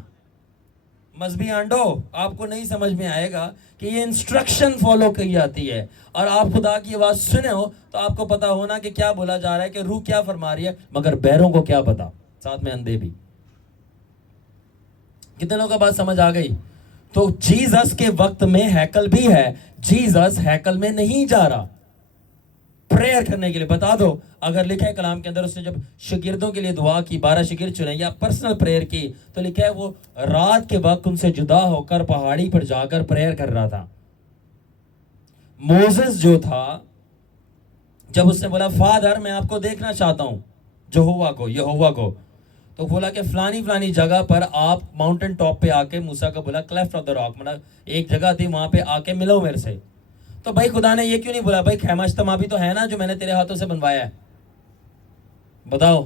مذہبی آنڈو آپ کو نہیں سمجھ میں آئے گا کہ یہ انسٹرکشن فالو کی جاتی ہے, اور آپ خدا کی آواز سنے ہو تو آپ کو پتا ہونا کہ کیا بولا جا رہا ہے, کہ روح کیا فرما رہی ہے, مگر بہروں کو کیا پتا, ساتھ میں اندھے بھی. کتنے لوگوں کا بات سمجھ آ گئی؟ تو جیزس کے وقت میں ہیکل بھی ہے, جیزس ہیکل میں نہیں جا رہا پریئر کرنے کے لیے. بتا دو, اگر لکھا ہے کلام کے اندر, اس نے جب شاگردوں کے لیے دعا کی, 12 شاگرد چنے یا پرسنل پریئر کی, تو لکھا ہے وہ رات کے وقت ان سے جدا ہو کر پہاڑی پر جا کر پریئر کر رہا تھا. موسیس جو تھا, جب اس نے بولا فادر میں آپ کو دیکھنا چاہتا ہوں, یہوہ کو, تو بولا کہ فلانی جگہ پر آپ ماؤنٹن ٹاپ پہ آ کے, موسیٰ کو بولا کلیفٹ آف دا راک, مطلب ایک جگہ تھی وہاں پہ آ کے ملو میرے سے. تو بھائی خدا نے یہ کیوں نہیں بولا بھائی خیمہ اجتماع بھی تو ہے نا جو میں نے تیرے ہاتھوں سے بنوایا ہے, بتاؤ,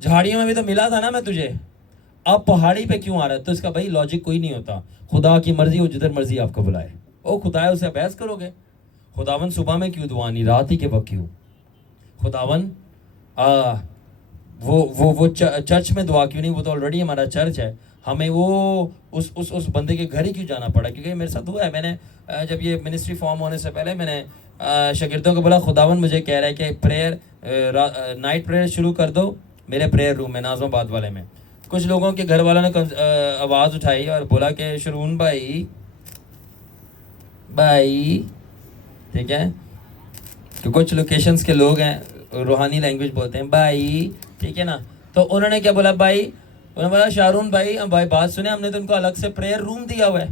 جھاڑیوں میں بھی تو ملا تھا نا میں تجھے, اب پہاڑی پہ کیوں آ رہا ہے؟ تو اس کا بھائی لاجک کوئی نہیں ہوتا. خدا کی مرضی ہو, جدھر مرضی آپ کو بلائے, او خدا ہے اسے بحث کرو گے. خداون صبح میں کیوں دعا نہیں, رات ہی کے وقت کیوں؟ خداون وہ چرچ میں دعا کیوں نہیں؟ وہ تو آلریڈی ہمارا چرچ ہے, ہمیں وہ اس بندے کے گھر ہی کیوں جانا پڑا؟ کیونکہ میرے ساتھ ہوا ہے, میں نے جب یہ منسٹری فارم ہونے سے پہلے میں نے شاگردوں کو بولا خداون مجھے کہہ رہا ہے کہ پریئر نائٹ پریئر شروع کر دو میرے پریئر روم میں, نازم آباد والے میں. کچھ لوگوں کے گھر والوں نے آواز اٹھائی اور بولا کہ شرون بھائی, ٹھیک ہے, کہ کچھ لوکیشنز کے لوگ ہیں روحانی لینگویج بولتے ہیں بھائی, ٹھیک ہے نا. تو انہوں نے کیا بولا بھائی, انہوں نے بولا شارون بھائی بات سنیں, ہم نے تو ان کو الگ سے پریئر روم دیا ہوا ہے,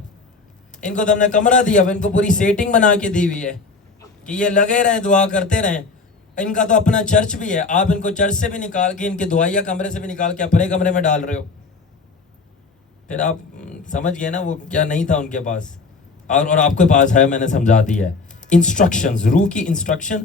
ان کو تو ہم نے کمرہ دیا ہوا ہے, ان کو پوری سیٹنگ بنا کے دی ہوئی ہے کہ یہ لگے رہیں دعا کرتے رہیں. ان کا تو اپنا چرچ بھی ہے, آپ ان کو چرچ سے بھی نکال کے, ان کے دعائیا کمرے سے بھی نکال کے اپنے کمرے میں ڈال رہے ہو. پھر آپ سمجھ گئے نا وہ کیا نہیں تھا ان کے پاس, اور آپ کے پاس ہے, میں نے سمجھا دیا ہے. انسٹرکشنز, روح کی انسٹرکشن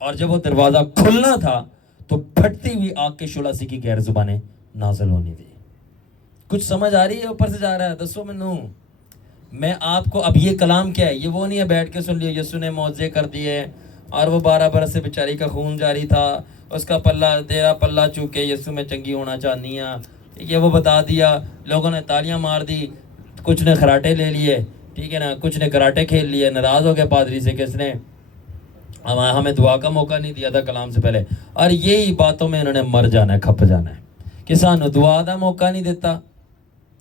اور جب وہ دروازہ کھلنا تھا تو پھٹتی ہوئی آگ کے شعلہ سی کی غیر زبانیں نازل ہونی تھی. کچھ سمجھ آ رہی ہے؟ اوپر سے جا رہا ہے. دسو منو میں آپ کو اب یہ کلام کیا ہے؟ یہ وہ نہیں ہے بیٹھ کے سن لیو یسو نے معجزے کر دیے اور وہ 12 برس سے بیچاری کا خون جاری تھا, اس کا پلہ تیرا پلہ چوکے یسو میں چنگی ہونا چاہنی ہے, ٹھیک ہے, وہ بتا دیا, لوگوں نے تالیاں مار دی, کچھ نے خراٹے لے لیے, ٹھیک ہے نا, کچھ نے کراٹے کھیل لیے, ناراض ہو گئے پادری سے کہ اس نے ہمیں دعا کا موقع نہیں دیا تھا کلام سے پہلے. اور یہی باتوں میں انہوں نے مر جانا ہے, کھپ جانا ہے کہ سانو دعا دا موقع نہیں دیتا,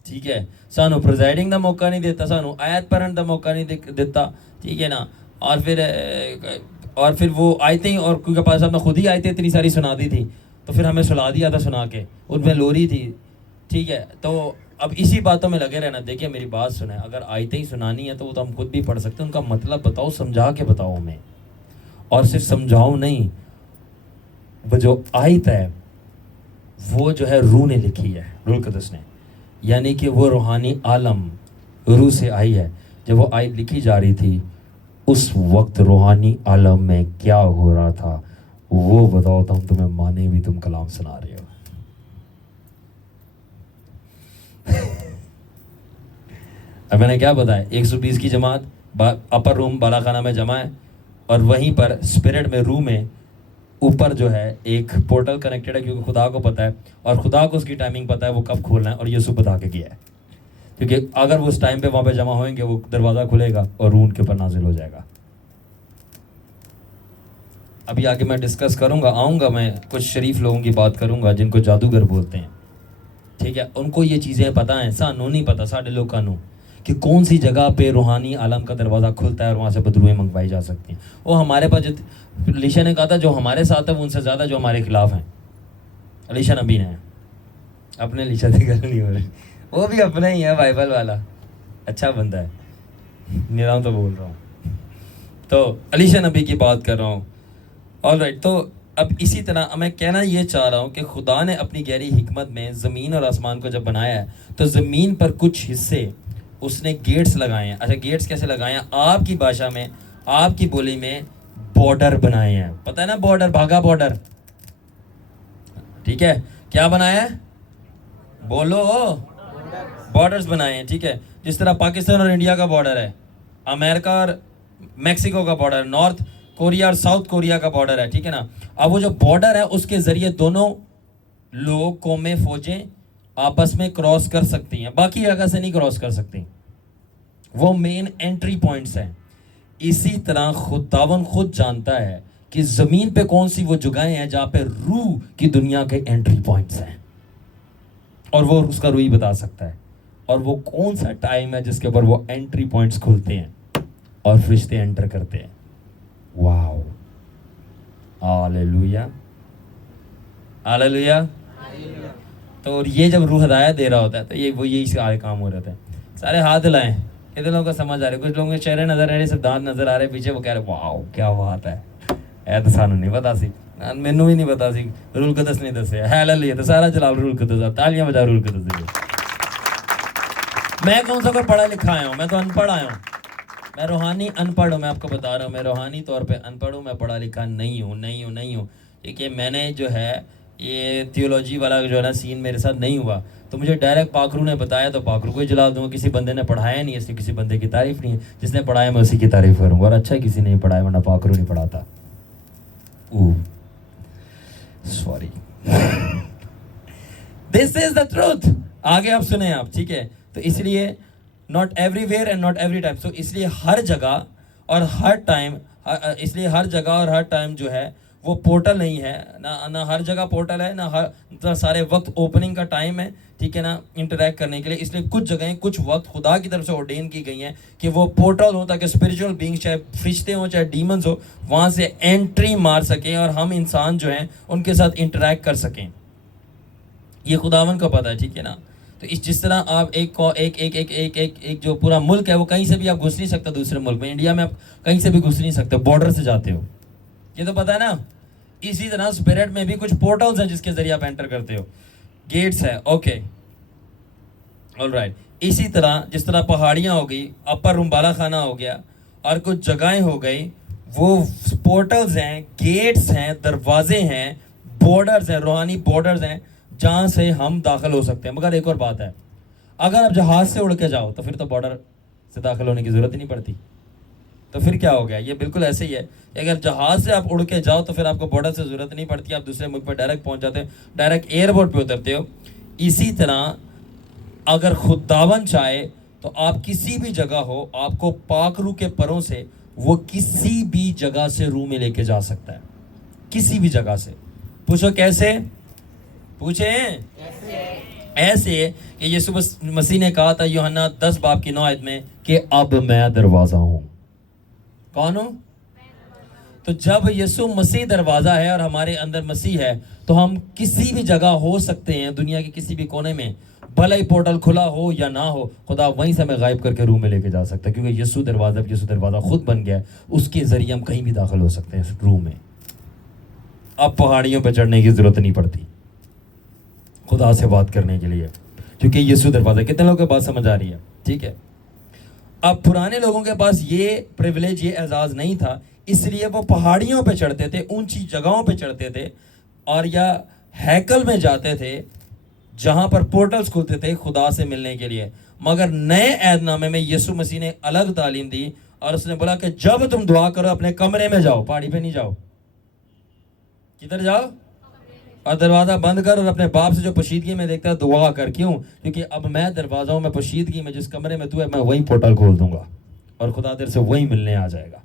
ٹھیک ہے, سانو پریزائڈنگ دا موقع نہیں دیتا, سانو آیت پڑھن دا موقع نہیں دیتا, ٹھیک ہے نا, اور پھر وہ آیتیں, اور کیونکہ پاس صاحب نے خود ہی آیتیں اتنی ساری سنا دی تھی تو پھر ہمیں سلا دیا تھا سنا کے, ان میں لوری تھی, ٹھیک ہے. تو اب اسی باتوں میں لگے رہنا. دیکھیے میری بات سنیں, اگر آیتیں ہی سنانی ہے تو وہ تو ہم خود بھی پڑھ سکتے ہیں, ان کا مطلب بتاؤ, سمجھا کے بتاؤ ہمیں, اور صرف سمجھاؤ نہیں, وہ جو آیت ہے وہ جو ہے روح نے لکھی ہے, روح القدس نے, یعنی کہ وہ روحانی عالم روح سے آئی ہے. جب وہ آیت لکھی جا رہی تھی اس وقت روحانی عالم میں کیا ہو رہا تھا وہ بتاؤ تو ہم تمہیں مانے بھی تم کلام سنا رہے ہو. اب میں نے کیا بتایا, 120 کی جماعت اپر روم بالا خانہ میں جمع ہے, اور وہیں پر اسپرٹ میں روح میں اوپر جو ہے ایک پورٹل کنیکٹڈ ہے, کیونکہ خدا کو پتہ ہے اور خدا کو اس کی ٹائمنگ پتہ ہے وہ کب کھولنا ہے, اور یسوع بتا کے گیا ہے, کیونکہ اگر وہ اس ٹائم پہ وہاں پہ جمع ہوئیں گے وہ دروازہ کھلے گا اور روح ان کے اوپر نازل ہو جائے گا. ابھی آگے میں ڈسکس کروں گا, آؤں گا میں کچھ شریف لوگوں کی بات کروں گا جن کو جادوگر بولتے ہیں, ٹھیک ہے, ان کو یہ چیزیں پتہ ہیں, سانو نہیں پتہ, ساڑھے لوگوں کو, کہ کون سی جگہ پہ روحانی عالم کا دروازہ کھلتا ہے اور وہاں سے بدروہیں منگوائی جا سکتی ہیں. وہ ہمارے پاس علیشا نے کہا تھا جو ہمارے ساتھ ہے وہ ان سے زیادہ جو ہمارے خلاف ہیں. علیشا نبی نے, اپنے علیشا سے گل نہیں ہو رہی, وہ بھی اپنا ہی ہے بائبل والا, اچھا بندہ ہے, میرا تو بول رہا ہوں, تو علیشا نبی کی بات کر رہا ہوں. آل رائٹ, تو اب اسی طرح میں کہنا یہ چاہ رہا ہوں کہ خدا نے اپنی گہری حکمت میں زمین اور آسمان کو جب بنایا ہے تو زمین پر کچھ حصے اس نے گیٹس لگائے ہیں. اچھا گیٹس کیسے لگائے ہیں؟ آپ کی بھاشا میں, آپ کی بولی میں بارڈر بنائے ہیں. پتہ ہے نا بارڈر, بھاگا بارڈر, ٹھیک ہے, کیا بنایا ہے بولو, بارڈرز بنائے ہیں, ٹھیک ہے. جس طرح پاکستان اور انڈیا کا بارڈر ہے, امریکہ اور میکسیکو کا بارڈر, نارتھ کوریا اور ساؤتھ کوریا کا بارڈر ہے, ٹھیک ہے نا. اب وہ جو بارڈر ہے اس کے ذریعے دونوں لوگ, قومیں, فوجیں آپس میں کراس کر سکتی ہیں, باقی جگہ سے نہیں کراس کر سکتی, وہ مین انٹری پوائنٹس ہیں. اسی طرح خداوند خود جانتا ہے کہ زمین پہ کون سی وہ جگہیں ہیں جہاں پہ روح کی دنیا کے انٹری پوائنٹس ہیں, اور وہ اس کا روح ہی بتا سکتا ہے, اور وہ کون سا ٹائم ہے جس کے اوپر وہ انٹری پوائنٹس کھلتے ہیں اور فرشتے انٹر کرتے ہیں. واو, ہاللویا, ہاللویا. تو یہ جب روح ہدایت دے رہا ہوتا ہے تو یہ وہ یہی سارے کام ہو رہے ہیں. سارے ہاتھ لائیں, کتنے لوگوں کو سمجھ آ رہے, کچھ لوگوں کے چہرے نظر آ رہے, سب دانت نظر آ رہے پیچھے, وہ کہہ رہے واو کیا بات ہے, اے تو سانو نہیں پتا سی, مینوں بھی نہیں پتا سی, روح القدس نہیں دسیا. ہاللویا, تو سارا چلا روح القدس, تالیاں بجا روح القدس دے. میں کون سا کوئی پڑھا لکھا آیا ہوں, میں تو ان پڑھ آیا ہوں, میں روحانی ان پڑھ ہوں, میں آپ کو بتا رہا ہوں, میں روحانی طور پہ ان پڑھ ہوں, میں پڑھا لکھا نہیں ہوں. کیونکہ میں نے جو ہے یہ تھیولوجی والا جو ہے نا سین میرے ساتھ نہیں ہوا, تو مجھے ڈائریکٹ پاکرو نے بتایا تو پاکرو کو ہی جلا دوں گا. کسی بندے نے پڑھایا نہیں, اس لیے کسی بندے کی تعریف نہیں ہے, جس نے پڑھایا میں اسی کی تعریف کروں گا. اور اچھا کسی نے پڑھایا, ورنہ پاکرو نہیں پڑھاتا. Sorry, this is the truth. آگے آپ سنیں آپ, ٹھیک ہے. تو اس لیے not everywhere and not every time, so اس لیے ہر جگہ اور ہر ٹائم, اس لیے ہر جگہ اور ہر ٹائم جو ہے وہ پورٹل نہیں ہے, نہ ہر جگہ پورٹل ہے, نہ سارے وقت اوپننگ کا ٹائم ہے, ٹھیک ہے نا, انٹریکٹ کرنے کے لیے. اس لیے کچھ جگہیں کچھ وقت خدا کی طرف سے آرڈین کی گئی ہیں کہ وہ پورٹل ہوں تاکہ اسپرچول بینگس, چاہے فرشتے ہوں چاہے ڈیمنز ہو, وہاں سے انٹری مار سکیں اور ہم انسان جو ہیں ان کے ساتھ انٹریکٹ کر سکیں. یہ خداوند کو پتہ ہے, ٹھیک ہے نا. تو جس طرح آپ ایک جو پورا ملک ہے وہ کہیں سے بھی آپ گھس نہیں سکتے دوسرے ملک میں. انڈیا میں آپ کہیں سے بھی گھس نہیں سکتے, بارڈر سے جاتے ہو, یہ تو پتہ ہے نا. اسی طرح اسپرٹ میں بھی کچھ پورٹلز ہیں جس کے ذریعے آپ انٹر کرتے ہو, گیٹس ہیں, اوکے, آل رائٹ. اسی طرح جس طرح پہاڑیاں ہو گئی, اپر روم بالا خانہ ہو گیا, اور کچھ جگہیں ہو گئی وہ پورٹلز ہیں, گیٹس ہیں, دروازے ہیں, بارڈرز ہیں, روحانی بارڈرز ہیں جہاں سے ہم داخل ہو سکتے ہیں. مگر ایک اور بات ہے, اگر آپ جہاز سے اڑ کے جاؤ تو پھر تو بارڈر سے داخل ہونے کی ضرورت ہی نہیں پڑتی. تو پھر کیا ہو گیا؟ یہ بالکل ایسے ہی ہے کہ اگر جہاز سے آپ اڑ کے جاؤ تو پھر آپ کو بارڈر سے ضرورت نہیں پڑتی, آپ دوسرے ملک پہ ڈائریکٹ پہنچ جاتے ہیں, ڈائریکٹ ایئرپورٹ پہ اترتے ہو. اسی طرح اگر خداوند چاہے تو آپ کسی بھی جگہ ہو, آپ کو پاک روح کے پروں سے وہ کسی بھی جگہ سے روح میں لے کے جا سکتا ہے, کسی بھی جگہ سے. پوچھو کیسے؟ پوچھیں. ایسے کہ یسوع مسیح نے کہا تھا یوحنا 10:9 میں کہ اب میں دروازہ ہوں. کون ہوں؟ تو جب یسوع مسیح دروازہ ہے اور ہمارے اندر مسیح ہے تو ہم کسی بھی جگہ ہو سکتے ہیں, دنیا کے کسی بھی کونے میں, بھلا ہی پورٹل کھلا ہو یا نہ ہو, خدا وہیں سے ہمیں غائب کر کے روح میں لے کے جا سکتا ہے, کیونکہ یسوع دروازہ خود بن گیا ہے. اس کے ذریعے ہم کہیں بھی داخل ہو سکتے ہیں روح میں. اب پہاڑیوں پہ چڑھنے کی ضرورت نہیں پڑتی خدا سے بات کرنے کے لیے, کیونکہ یسوع دروازہ. کتنے لوگوں کے بات سمجھ آ رہی ہے؟ ٹھیک ہے. اب پرانے لوگوں کے پاس یہ پریویلیج, یہ اعزاز نہیں تھا, اس لیے وہ پہاڑیوں پہ چڑھتے تھے, اونچی جگہوں پہ چڑھتے تھے, اور یا ہیکل میں جاتے تھے جہاں پر پورٹلز کھلتے تھے خدا سے ملنے کے لیے. مگر نئے عہد نامے میں یسوع مسیح نے الگ تعلیم دی اور اس نے بولا کہ جب تم دعا کرو اپنے کمرے میں جاؤ, پہاڑی پہ نہیں جاؤ. کدھر جاؤ؟ اور دروازہ بند کر, اور اپنے باپ سے جو پوشیدگی میں دیکھتا ہے دعا کر. کیوں؟ کیونکہ اب میں دروازہ ہوں, میں پوشیدگی میں, جس کمرے میں تو ہے میں وہیں پورٹل کھول دوں گا اور خدا تیرے سے وہیں ملنے آ جائے گا.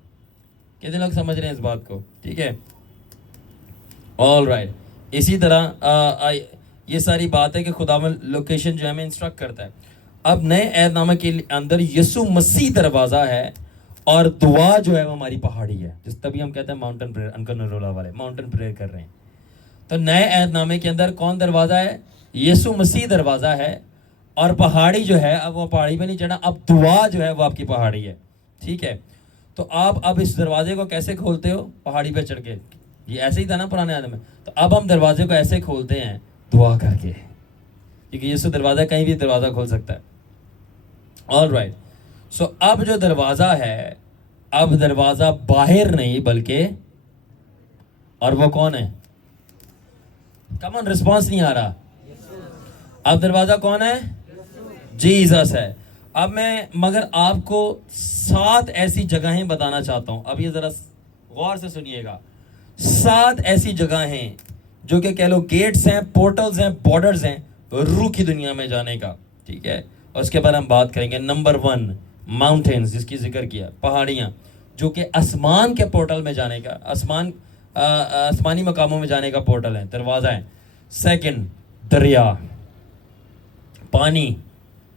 کتنے لوگ سمجھ رہے ہیں اس بات کو؟ ٹھیک ہے, آل رائٹ. اسی طرح یہ ساری بات ہے کہ خدا میں لوکیشن جو ہے ہمیں انسٹرکٹ کرتا ہے. اب نئے عہد نامہ کے اندر یسوع مسیح دروازہ ہے اور دعا جو ہے وہ ہماری پہاڑی ہے, جس تبھی ہم کہتے ہیں ماؤنٹن پریئر. انکل نرولا والے ماؤنٹن پریئر کر رہے ہیں. تو نئے عہد نامے کے اندر کون دروازہ ہے؟ یسوع مسیح دروازہ ہے, اور پہاڑی جو ہے اب وہ پہاڑی پہ نہیں چڑھنا, اب دعا جو ہے وہ آپ کی پہاڑی ہے. ٹھیک ہے, تو آپ اب اس دروازے کو کیسے کھولتے ہو؟ پہاڑی پہ چڑھ کے. یہ ایسے ہی تھا نا پرانے عہد میں. تو اب ہم دروازے کو ایسے کھولتے ہیں دعا کر کے, کیونکہ یسوع دروازہ کہیں بھی دروازہ کھول سکتا ہے. All right. سو اب جو دروازہ ہے, اب دروازہ باہر نہیں بلکہ, اور وہ کون ہے؟ کمن رسپانس نہیں آ رہا. اب دروازہ کون ہے؟ جیزس ہے. اب میں مگر آپ کو 7 ایسی جگہیں بتانا چاہتا ہوں. اب یہ ذرا غور سے سنیے گا. 7 ایسی جگہیں ہیں جو کہ کہہ لو گیٹس ہیں, پورٹلز ہیں, بارڈرز ہیں روح کی دنیا میں جانے کا. ٹھیک ہے, اور اس کے بعد ہم بات کریں گے. نمبر 1 ماؤنٹینز, جس کی ذکر کیا, پہاڑیاں, جو کہ آسمان کے پورٹل میں جانے کا, آسمانی مقاموں میں جانے کا پورٹل ہے, دروازہ ہے. سیکنڈ, دریا, پانی,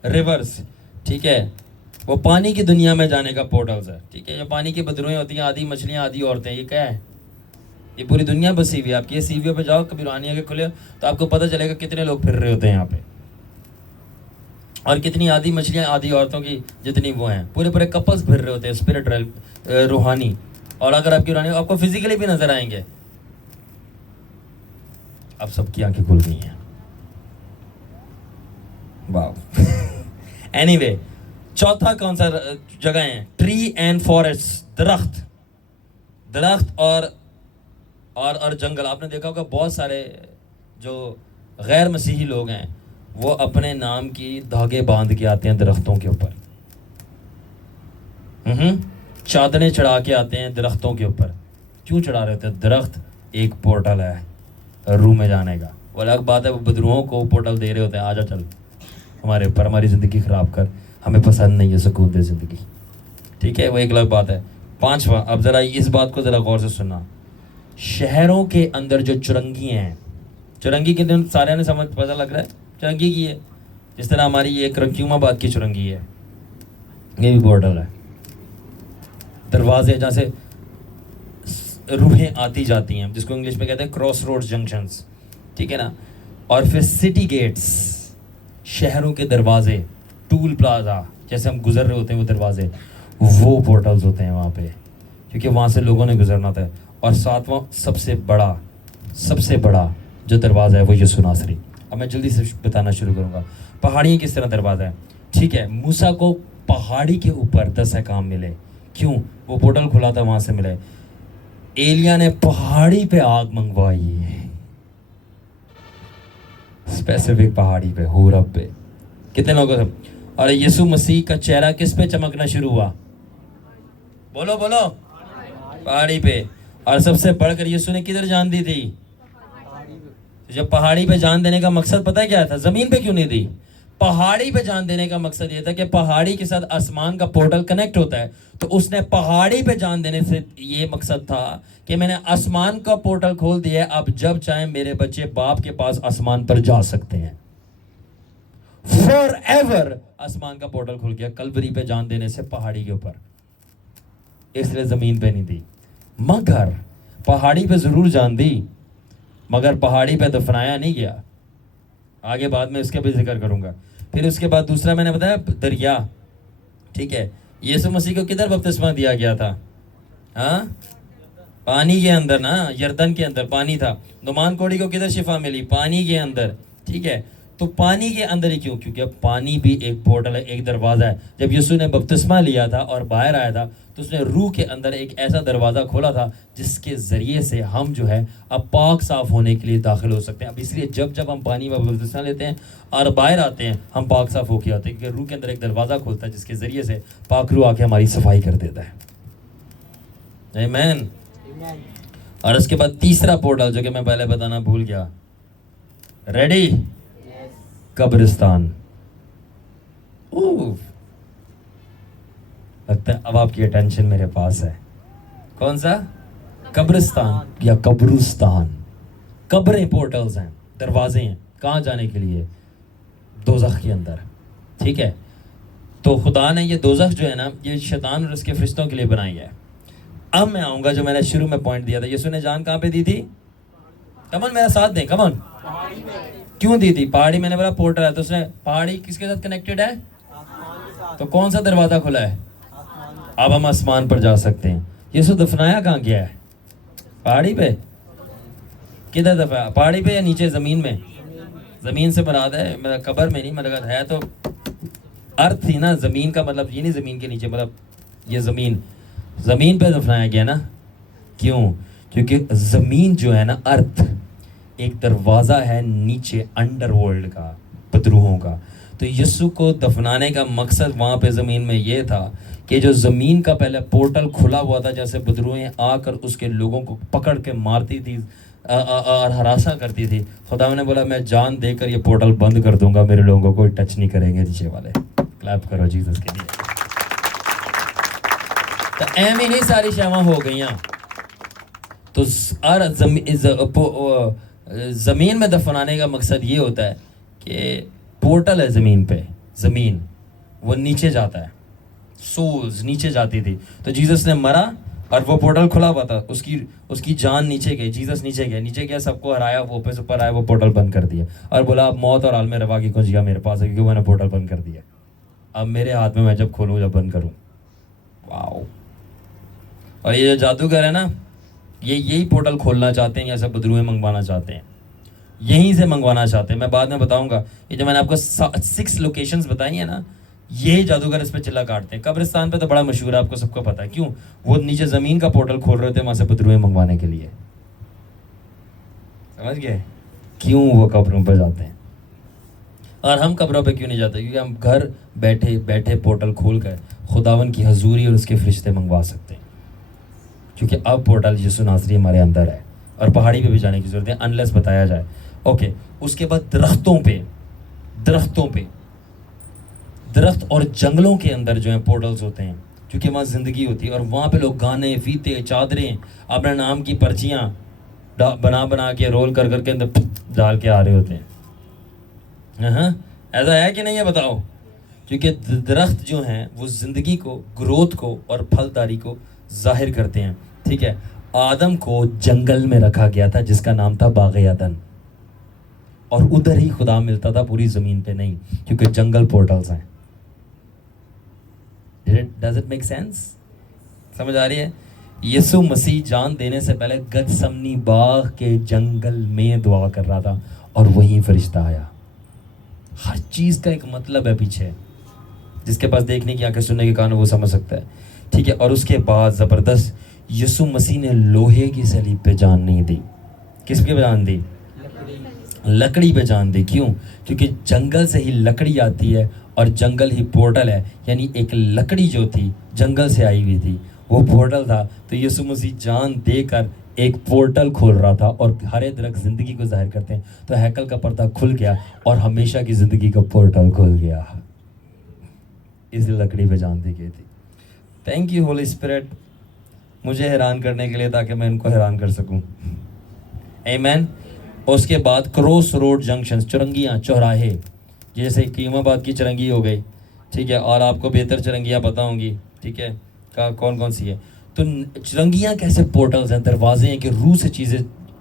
ریورز. ٹھیک ہے, وہ پانی کی دنیا میں جانے کا پورٹلز ہے. ٹھیک ہے, جو پانی کی بدروہیں ہوتی ہیں, آدھی مچھلیاں آدھی عورتیں, یہ کیا ہے؟ یہ پوری دنیا بسی ہوئی ہے. آپ کی سی ویوں پہ جاؤ کبھی روحانیہ کے کھلے تو آپ کو پتہ چلے گا کتنے لوگ پھر رہے ہوتے ہیں یہاں پہ, اور کتنی آدھی مچھلیاں آدھی عورتوں کی جتنی وہ ہیں, پورے کپلز پھر رہے ہوتے ہیں, اسپرچوئل, روحانی. اور اگر آپ کی روحانی آپ کو فزیکلی بھی نظر آئیں گے. اب سب کی آنکھیں کھل گئی ہیں. واو. اینی وے, چوتھا کون سا جگہ ہے؟ ٹری اینڈ فارسٹ, درخت اور جنگل. آپ نے دیکھا ہوگا بہت سارے جو غیر مسیحی لوگ ہیں وہ اپنے نام کی دھاگے باندھ کے آتے ہیں درختوں کے اوپر, چادریں چڑھا کے آتے ہیں درختوں کے اوپر. کیوں چڑھا رہے ہوتے ہیں؟ درخت ایک پورٹل ہے روح میں جانے کا. وہ الگ بات ہے وہ بدروہوں کو پورٹل دے رہے ہوتے ہیں, آجا چل ہمارے اوپر, ہماری زندگی خراب کر, ہمیں پسند نہیں ہے سکون دے زندگی. ٹھیک ہے, وہ ایک الگ بات ہے. 5واں, اب ذرا اس بات کو ذرا غور سے سننا. شہروں کے اندر جو چرنگی ہیں, چرنگی کے دن سارے نے سمجھ پتہ لگ رہا ہے چرنگی کی ہے, جس طرح ہماری یہ کرکیوم آباد کی چرنگی ہے, یہ بھی پورٹل ہے. دروازے جہاں سے روحیں آتی جاتی ہیں, جس کو انگلش میں کہتے ہیں کراس روڈ جنکشنز. ٹھیک ہے نا. اور پھر سٹی گیٹس, شہروں کے دروازے, ٹول پلازا, جیسے ہم گزر رہے ہوتے ہیں وہ دروازے, وہ پورٹلز ہوتے ہیں وہاں پہ, کیونکہ وہاں سے لوگوں نے گزرنا تھا. اور 7واں سب سے بڑا جو دروازہ ہے وہ یسوع ناصری. اب میں جلدی سے بتانا شروع کروں گا. پہاڑیاں کس طرح دروازہ ہے. ٹھیک ہے, موسیٰ کو پہاڑی کے اوپر 10 احکام ملے کیوں؟ وہ پورٹل کھلا تھا، وہاں سے ملے. ایلیا نے پہاڑی پہ آگ منگوائی، اسپیسیفک پہاڑی پہ، ہورب پہ. کتنے لوگوں سے؟ اور یسوع مسیح کا چہرہ کس پہ چمکنا شروع ہوا؟ بولو بولو، پہاڑی پہ. اور سب سے بڑھ کر یسوع نے کدھر جان دی تھی؟ جب پہاڑی پہ جان دینے کا مقصد پتہ ہے کیا تھا؟ زمین پہ کیوں نہیں دی؟ پہاڑی پہ جان دینے کا مقصد یہ تھا کہ پہاڑی کے ساتھ آسمان کا پورٹل کنیکٹ ہوتا ہے. تو اس نے پہاڑی پہ جان دینے سے یہ مقصد تھا کہ میں نے آسمان کا پورٹل کھول دیا ہے، اب جب چاہیں میرے بچے باپ کے پاس آسمان پر جا سکتے ہیں. فور ایور آسمان کا پورٹل کھل گیا کلوری پہ جان دینے سے، پہاڑی کے اوپر. اس لیے زمین پہ نہیں دی. مگر پہاڑی پہ ضرور جان دی، مگر پہاڑی پہ دفنایا نہیں گیا. آگے بعد میں اس کے بھی ذکر کروں گا. پھر اس کے بعد دوسرا میں نے بتایا دریا. ٹھیک ہے، یسوع مسیح کو کدھر بپتسمہ دیا گیا تھا؟ ہاں، پانی کے اندر نا، یردن کے اندر پانی تھا. نعمان کوڑی کو کدھر شفا ملی؟ پانی کے اندر. ٹھیک ہے، تو پانی کے اندر ہی کیوں؟ کیونکہ پانی بھی ایک پورٹل ہے، ایک دروازہ ہے. جب یسوع نے بپتسمہ لیا تھا اور باہر آیا تھا تو اس نے روح کے اندر ایک ایسا دروازہ کھولا تھا جس کے ذریعے سے ہم جو ہے اب پاک صاف ہونے کے لیے داخل ہو سکتے ہیں. اب اس لیے جب ہم پانی میں بپتسمہ لیتے ہیں اور باہر آتے ہیں ہم پاک صاف ہو کے آتے ہیں، کیونکہ روح کے اندر ایک دروازہ کھولتا ہے جس کے ذریعے سے پاک روح آ کے ہماری صفائی کر دیتا ہے. آمین. اور اس کے بعد تیسرا پورٹل جو کہ میں پہلے بتانا بھول گیا. ریڈی؟ قبرستان. لگتا ہے اب آپ کی اٹینشن میرے پاس ہے. کون سا؟ قبرستان یا قبرستان. قبریں پورٹلز ہیں، دروازے ہیں. کہاں جانے کے لیے؟ دوزخ کے اندر. ٹھیک ہے، تو خدا نے یہ دوزخ جو ہے نا، یہ شیطان اور اس کے فرشتوں کے لیے بنائی ہے. اب میں آؤں گا جو میں نے شروع میں پوائنٹ دیا تھا. یسوع نے جان کہاں پہ دی تھی؟ کمن میرا ساتھ دیں، کمن. کیوں دی تھی؟ پہاڑی. میں نے بولا پورٹل ہے، تو اس نے پہاڑی کس کے ساتھ کنیکٹڈ ہے؟ تو کون سا دروازہ کھلا ہے؟ اب ہم آسمان پر جا سکتے ہیں. یسوع دفنایا کہاں گیا ہے؟ پہاڑی پہ. کدھر دفنایا؟ پہاڑی پہ یا نیچے زمین میں؟ زمین سے مراد ہے، میرا قبر میں نہیں. مطلب ہے تو ارتھ تھی نا، زمین کا مطلب یہ نہیں زمین کے نیچے، مطلب یہ زمین پہ دفنایا گیا نا. کیوں؟ کیونکہ زمین جو ہے نا، ارتھ ایک دروازہ ہے نیچے انڈر ورلڈ کا، بدروحوں کا. تو یسوع کو دفنانے کا مقصد وہاں پہ زمین میں یہ تھا کہ جو زمین کا پہلے پورٹل کھلا ہوا تھا، جیسے بدروہیں آ کر اس کے لوگوں کو پکڑ کے مارتی تھی اور ہراساں کرتی تھی، خدا نے بولا میں جان دے کر یہ پورٹل بند کر دوں گا، میرے لوگوں کو ٹچ نہیں کریں گے نیچے والے. کلیپ کرو جیسس کے لیے. تو ایم ہی نہیں ساری شیواں ہو گئیاں. تو زمین میں دفنانے کا مقصد یہ ہوتا ہے کہ پورٹل ہے زمین پہ، زمین وہ نیچے جاتا ہے، سولز نیچے جاتی تھی. تو جیسس نے مرا اور وہ پورٹل کھلا ہوا تھا، اس کی جان نیچے گئی. جیسس نیچے گیا، سب کو ہرایا، وہ اوپر سے اوپر آیا، وہ پورٹل بند کر دیا اور بولا اب موت اور عالم روا کی کنجیاں میرے پاس ہے، کیونکہ میں نے پورٹل بند کر دیا. اب میرے ہاتھ میں جب کھولوں جب بند کروں. واو. اور یہ جو جادوگر ہے نا، یہی پورٹل کھولنا چاہتے ہیں، یا سب بدروہیں منگوانا چاہتے ہیں، یہیں سے منگوانا چاہتے ہیں. میں بعد میں بتاؤں گا. یہ جو میں نے آپ کو 6 لوکیشنز بتائی ہیں نا، یہی جادوگر اس پہ چلا کاٹتے ہیں. قبرستان پہ تو بڑا مشہور ہے، آپ کو سب کو پتا ہے. کیوں؟ وہ نیچے زمین کا پورٹل کھول رہے تھے وہاں سے بدروہیں منگوانے کے لیے. سمجھ گئے کیوں وہ قبروں پہ جاتے ہیں؟ اور ہم قبروں پہ کیوں نہیں جاتے؟ کیونکہ ہم گھر بیٹھے بیٹھے پورٹل کھول کر خداون کی حضوری اور اس کے فرشتے منگوا سکتے ہیں. کیونکہ اب پورٹل یسوع ناصری ہمارے اندر ہے، اور پہاڑی پہ بھی جانے کی ضرورت ہے انلیس بتایا جائے. اوکے. اس کے بعد درخت اور جنگلوں کے اندر جو ہیں پورٹلز ہوتے ہیں، کیونکہ وہاں زندگی ہوتی ہے، اور وہاں پہ لوگ گانے، فیتے، چادریں، اپنے نام کی پرچیاں بنا کے رول کر کے اندر ڈال کے آ رہے ہوتے ہیں. ہاں، ایسا ہے کہ نہیں ہے؟ بتاؤ. کیونکہ درخت جو ہیں وہ زندگی کو، گروتھ کو اور پھلداری کو ظاہر کرتے ہیں. ٹھیک ہے. آدم کو جنگل میں رکھا گیا تھا جس کا نام تھا باغ عدن، اور ادھر ہی خدا ملتا تھا، پوری زمین پہ نہیں، کیونکہ جنگل پورٹلز ہیں. Does it make sense؟ سمجھ آ رہی ہے؟ یسوع مسیح جان دینے سے پہلے گتسمنی باغ کے جنگل میں دعا کر رہا تھا، اور وہیں فرشتہ آیا. ہر چیز کا ایک مطلب ہے پیچھے. جس کے پاس دیکھنے کی آنکھیں، سننے کے کان وہ سمجھ سکتا ہے. ٹھیک ہے. اور اس کے بعد زبردست یسوع مسیح نے لوہے کی صلیب پہ جان نہیں دی. کس پہ جان دی؟ لکڑی پہ جان دی. کیوں؟ کیونکہ جنگل سے ہی لکڑی آتی ہے اور جنگل ہی پورٹل ہے. یعنی ایک لکڑی جو تھی جنگل سے آئی ہوئی تھی, وہ پورٹل تھا. تو یسوع مسیح جان دے کر ایک پورٹل کھول رہا تھا, اور ہرے درخت زندگی کو ظاہر کرتے ہیں. تو ہیکل کا پردہ کھل گیا اور ہمیشہ کی زندگی کا پورٹل کھل گیا. اس لکڑی پہ جان دی گئی تھی. تھینک یو ہولی اسپرٹ, مجھے حیران کرنے کے لیے تاکہ میں ان کو حیران کر سکوں. آمین. اس کے بعد کراس روڈ جنکشن, چرنگیاں, چوراہے, جیسے قیم آباد کی چرنگی ہو گئی, ٹھیک ہے, اور آپ کو بہتر چرنگیاں پتہ ہوں گی, ٹھیک ہے, کون کون سی ہے. تو چرنگیاں کیسے پورٹلز ہیں, دروازے ہیں کہ روح سے چیزیں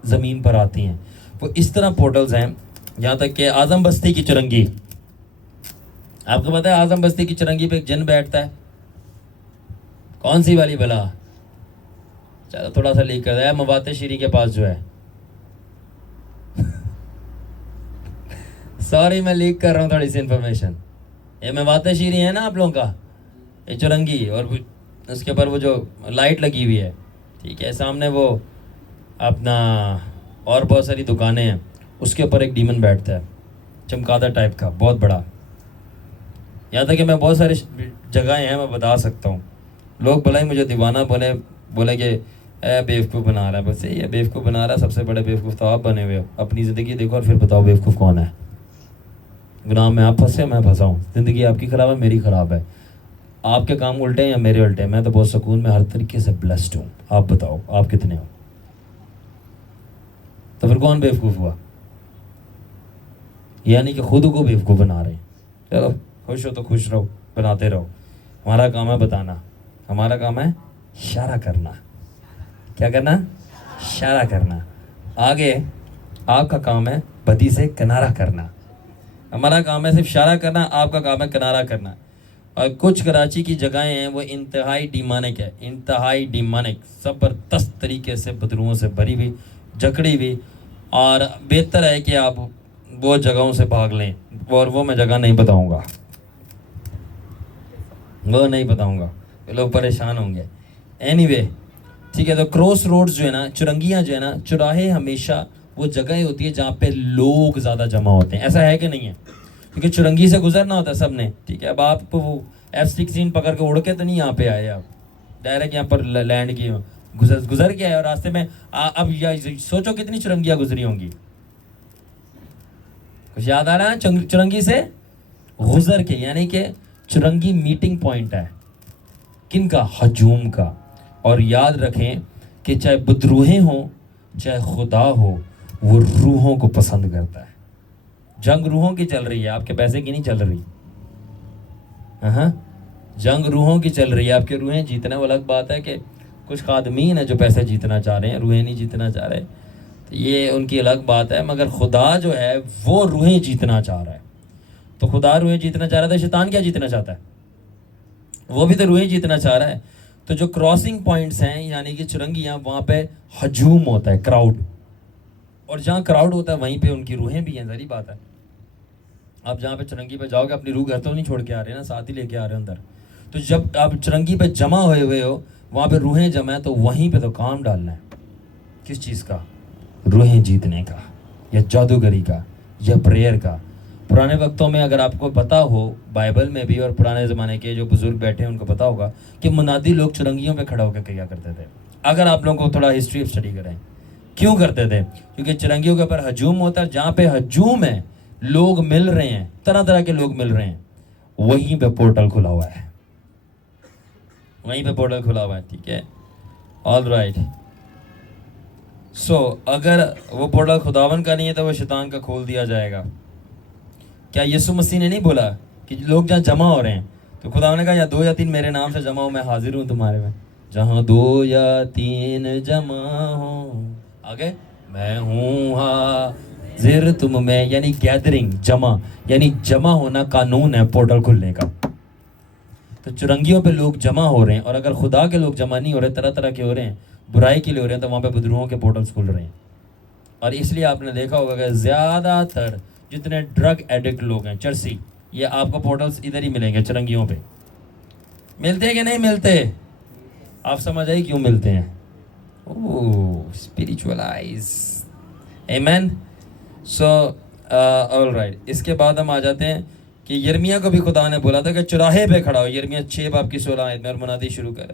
زمین پر آتی ہیں. وہ اس طرح پورٹلز ہیں. یہاں تک کہ اعظم بستی کی چرنگی, آپ کو پتہ ہے اعظم بستی کی چرنگی پہ ایک جن بیٹھتا ہے, کون سی والی بلا, چلو تھوڑا سا لیک کر دیا, موات شیری کے پاس جو ہے, سوری میں لیک کر رہا ہوں تھوڑی سی انفارمیشن. یہ موات شیری ہے نا آپ لوگوں کا, یہ چرنگی, اور اس کے اوپر وہ جو لائٹ لگی ہوئی ہے, ٹھیک ہے, سامنے وہ اپنا اور بہت ساری دکانیں ہیں, اس کے اوپر ایک ڈیمن بیٹھتا ہے, چمکادہ ٹائپ کا, بہت بڑا. یہاں تک کہ میں بہت ساری جگہیں ہیں میں بتا سکتا ہوں. لوگ بھلا ہی مجھے دیوانہ بولے کہ اے بیوقوف بنا رہا ہے. بس یہ بیوقوف بنا رہا ہے, سب سے بڑے بیوقوف تو آپ بنے ہوئے ہو. اپنی زندگی دیکھو اور پھر بتاؤ بیوقوف کون ہے. گناہ میں آپ پھنسے, میں پھنسا ہوں. زندگی آپ کی خراب ہے, میری خراب ہے. آپ کے کام الٹے ہیں یا میرے الٹے ہیں؟ میں تو بہت سکون میں ہر طریقے سے بلیسڈ ہوں. آپ بتاؤ آپ کتنے ہو؟ تو پھر کون بیوقوف ہوا؟ یعنی کہ خود کو بیوقوف بنا رہے ہیں. چلو خوش ہو تو خوش رہو, بناتے رہو. ہمارا کام ہے بتانا, ہمارا کام ہے اشارہ کرنا. کیا کرنا؟ اشارہ کرنا. آگے آپ کا کام ہے بدی سے کنارہ کرنا. ہمارا کام ہے صرف اشارہ کرنا, آپ کا کام ہے کنارہ کرنا. اور کچھ کراچی کی جگہیں ہیں وہ انتہائی ڈیمانک ہے, انتہائی ڈیمانک, زبردست طریقے سے بدروؤں سے بھری ہوئی, جکڑی ہوئی. اور بہتر ہے کہ آپ وہ جگہوں سے بھاگ لیں, اور وہ میں جگہ نہیں بتاؤں گا, وہ نہیں بتاؤں گا, لوگ پریشان ہوں گے. اینی وے, ٹھیک ہے. تو کراس روڈز جو ہے نا, چرنگیاں جو ہے نا, چوراہے ہمیشہ وہ جگہیں ہوتی ہے جہاں پہ لوگ زیادہ جمع ہوتے ہیں. ایسا ہے کہ نہیں ہے؟ کیونکہ چرنگی سے گزرنا ہوتا ہے سب نے, ٹھیک ہے. اب آپ وہ F-16 پکڑ کے اڑ کے تو نہیں یہاں پہ آئے, آپ ڈائریکٹ یہاں پر لینڈ کیے, گزر کے آئے. اور راستے میں اب سوچو کتنی چرنگیاں گزری ہوں گی. کچھ یاد آ رہا ہے؟ چرنگی سے گزر کے, یعنی کہ چرنگی میٹنگ پوائنٹ ہے کن کا؟ ہجوم کا. اور یاد رکھیں کہ چاہے بدروہیں ہوں چاہے خدا ہو, وہ روحوں کو پسند کرتا ہے. جنگ روحوں کی چل رہی ہے, آپ کے پیسے کی نہیں چل رہی. ہاں, جنگ روحوں کی چل رہی ہے. آپ کے روحیں جیتنا وہ الگ بات ہے کہ کچھ خادمین ہیں جو پیسے جیتنا چاہ رہے ہیں, روحیں نہیں جیتنا چاہ رہے, تو یہ ان کی الگ بات ہے. مگر خدا جو ہے وہ روحیں جیتنا چاہ رہا ہے. تو خدا روحیں جیتنا چاہ رہا تھا, شیطان کیا جیتنا چاہتا ہے؟ وہ بھی تو روحیں جیتنا چاہ رہا ہے. تو جو کراسنگ پوائنٹس ہیں یعنی کہ چرنگیاں, وہاں پہ ہجوم ہوتا ہے, کراؤڈ. اور جہاں کراؤڈ ہوتا ہے وہیں پہ ان کی روحیں بھی ہیں, ظاہری بات ہے. آپ جہاں پہ چرنگی پہ جاؤ گے اپنی روح گھر تو نہیں چھوڑ کے آ رہے ہیں نا, ساتھ ہی لے کے آ رہے ہیں اندر. تو جب آپ چرنگی پہ جمع ہوئے ہو, وہاں پہ روحیں جمع ہیں, تو وہیں پہ تو کام ڈالنا ہے. کس چیز کا؟ روحیں جیتنے کا, یا جادوگری کا, یا پریئر کا. پرانے وقتوں میں اگر آپ کو پتہ ہو, بائبل میں بھی اور پرانے زمانے کے جو بزرگ بیٹھے ہیں ان کو پتہ ہوگا کہ منادی لوگ چرنگیوں پہ کھڑا ہو کے کیا کرتے تھے. اگر آپ لوگوں کو تھوڑا ہسٹری اسٹڈی کریں, کیوں کرتے تھے؟ کیونکہ چرنگیوں کے اوپر ہجوم ہوتا ہے. جہاں پہ ہجوم ہے, لوگ مل رہے ہیں, طرح طرح کے لوگ مل رہے ہیں, وہیں پہ پورٹل کھلا ہوا ہے, وہیں پہ پورٹل کھلا ہوا ہے. ٹھیک ہے, آل رائٹ. سو اگر وہ پورٹل خداون کا نہیں ہے تو وہ شیطان کا کھول دیا جائے گا. کیا یسوع مسیح نے نہیں بولا کہ لوگ جہاں جمع ہو رہے ہیں, تو خداون نے کہا یا 2 یا 3 میرے نام سے جمع ہو, میں حاضر ہوں تمہارے میں. جہاں 2 یا 3 جمع ہوں, آگے میں ہوں حاضر تم میں. یعنی گیدرنگ, جمع, یعنی جمع ہونا قانون ہے پورٹل کھلنے کا. تو چرنگیوں پہ لوگ جمع ہو رہے ہیں, اور اگر خدا کے لوگ جمع نہیں ہو رہے, طرح طرح کے ہو رہے ہیں, برائی کے لیے ہو رہے ہیں, تو وہاں پہ بدروہوں کے پورٹلز کھل رہے ہیں. اور اس لیے آپ نے دیکھا ہوگا کہ زیادہ تر جتنے ڈرگ ایڈکٹ لوگ ہیں, چرسی, یہ آپ کو پورٹلز ادھر ہی ملیں گے, چرنگیوں پہ. ملتے کہ نہیں ملتے؟ آپ سمجھ آئی کیوں ملتے ہیں؟ اسپریچولائز. آمین. سو آل رائٹ. اس کے بعد ہم آ جاتے ہیں کہ یرمیہ کو بھی خدا نے بولا تھا کہ چراہے پہ کھڑا ہو. یرمیہ 6 باب کی 16 آیت میں اور منادی شروع کرے.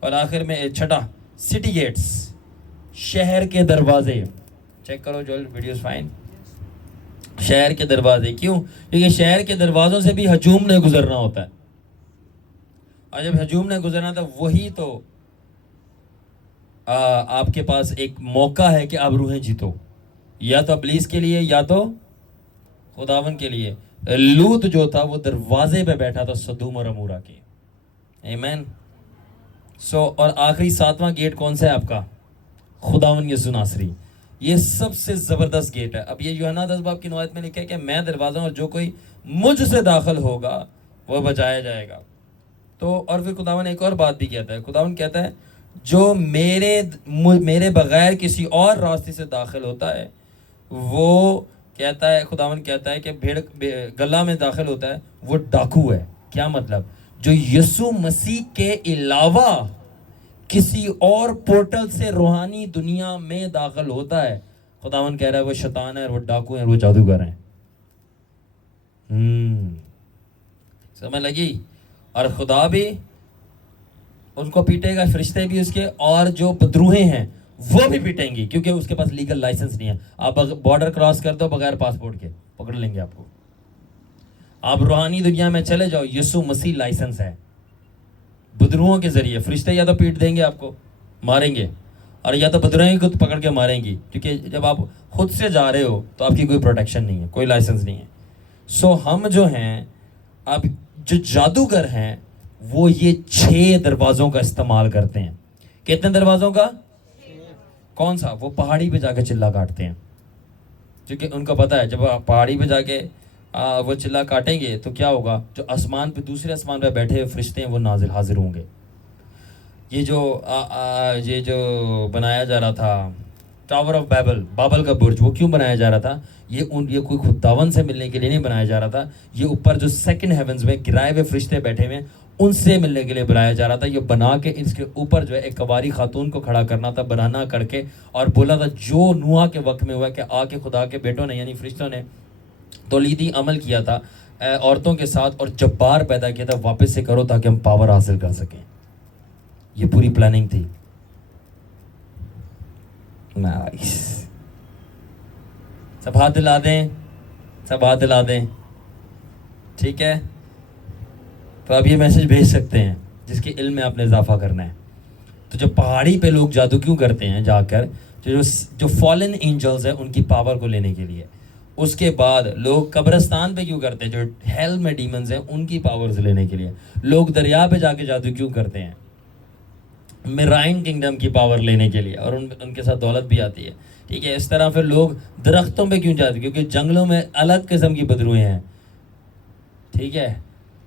اور آخر میں چھٹا سٹی گیٹس, شہر کے دروازے. چیک کرو جو ویڈیوز فائن. شہر کے دروازے کیوں؟ کیونکہ شہر کے دروازوں سے بھی ہجوم نے گزرنا ہوتا ہے, اور جب ہجوم نے گزرنا تھا وہی تو آپ کے پاس ایک موقع ہے کہ آپ روحیں جیتو, یا تو ابلیس کے لیے یا تو خداون کے لیے. لوط جو تھا وہ دروازے پہ بیٹھا تھا سدوم اور عمورہ کے. آمین. سو اور آخری 7واں گیٹ کون سا ہے آپ کا؟ خداون یسوع ناصری. یہ سب سے زبردست گیٹ ہے. اب یہ یوحنا 10 باب کی 9 آیت میں لکھا ہے کہ میں دروازہ ہوں اور جو کوئی مجھ سے داخل ہوگا وہ بچایا جائے گا. تو اور پھر خداون ایک اور بات بھی کہتا ہے. خداون کہتا ہے جو میرے بغیر کسی اور راستے سے داخل ہوتا ہے وہ کہتا ہے, خداون کہتا ہے کہ بھیڑ گلہ میں داخل ہوتا ہے وہ ڈاکو ہے. کیا مطلب؟ جو یسوع مسیح کے علاوہ کسی اور پورٹل سے روحانی دنیا میں داخل ہوتا ہے, خداون کہہ رہا ہے وہ شیطان ہے اور وہ ڈاکو ہے اور وہ جادوگر ہیں. سمجھ لگی؟ اور خدا بھی ان کو پیٹے گا, فرشتے بھی اس کے, اور جو بدروہیں ہیں وہ بھی پیٹیں گی کیونکہ اس کے پاس لیگل لائسنس نہیں ہے. آپ بارڈر کراس کر دو بغیر پاسپورٹ کے پکڑ لیں گے آپ کو. آپ روحانی دنیا میں چلے جاؤ, یسوع مسیح لائسنس ہے. بدروہوں کے ذریعے فرشتے یا تو پیٹ دیں گے آپ کو, ماریں گے, اور یا تو بدروہیں کو پکڑ کے ماریں گی, کیونکہ جب آپ خود سے جا رہے ہو تو آپ کی کوئی پروٹیکشن نہیں ہے, کوئی لائسنس نہیں ہے. سو ہم جو ہیں اب جو جادوگر ہیں وہ یہ 6 دروازوں کا استعمال کرتے ہیں. کتنے دروازوں کا؟ کون سا؟ وہ پہاڑی پہ جا کے چلا کاٹتے ہیں, کیونکہ ان کو پتہ ہے جب آپ پہاڑی پہ جا کے وہ چلا کاٹیں گے تو کیا ہوگا, جو آسمان پہ دوسرے آسمان پہ بیٹھے ہوئے فرشتے ہیں وہ نازل حاضر ہوں گے. یہ جو بنایا جا رہا تھا ٹاور آف بابل کا برج, وہ کیوں بنایا جا رہا تھا؟ یہ کوئی خداون سے ملنے کے لیے نہیں بنایا جا رہا تھا. یہ اوپر جو سیکنڈ ہیونز میں گرائے ہوئے فرشتے بیٹھے ہوئے ان سے ملنے کے لیے بنایا جا رہا تھا. یہ بنا کے اس کے اوپر جو ہے ایک کواری خاتون کو کھڑا کرنا تھا, بنانا کر کے, اور بولا تھا جو نوح کے وقت میں ہوا کہ آ کے خدا کے بیٹوں نے یعنی فرشتوں نے تولیدی عمل کیا تھا عورتوں کے ساتھ اور جبار پیدا کیا تھا, واپس سے کرو تاکہ ہم پاور حاصل کر سکیں. یہ پوری پلاننگ تھی. نائس. سب ہاتھ دلا دیں, سب ہاتھ دلا دیں. ٹھیک ہے, تو آپ یہ میسج بھیج سکتے ہیں جس کے علم میں آپ نے اضافہ کرنا ہے. تو جو پہاڑی پہ لوگ جادو کیوں کرتے ہیں جا کر, جو فالن اینجلز ہیں ان کی پاور کو لینے کے لیے. اس کے بعد لوگ قبرستان پہ کیوں کرتے ہیں, جو ہیل میں ڈیمنز ہیں ان کی پاورز لینے کے لیے. لوگ دریا پہ جا کے جادو کیوں کرتے ہیں, میرائن کنگڈم کی پاور لینے کے لیے, اور ان کے ساتھ دولت بھی آتی ہے. ٹھیک ہے, اس طرح پھر لوگ درختوں پہ کیوں جاتے ہیں, کیونکہ جنگلوں میں الگ قسم کی بدروہیں ہیں. ٹھیک ہے,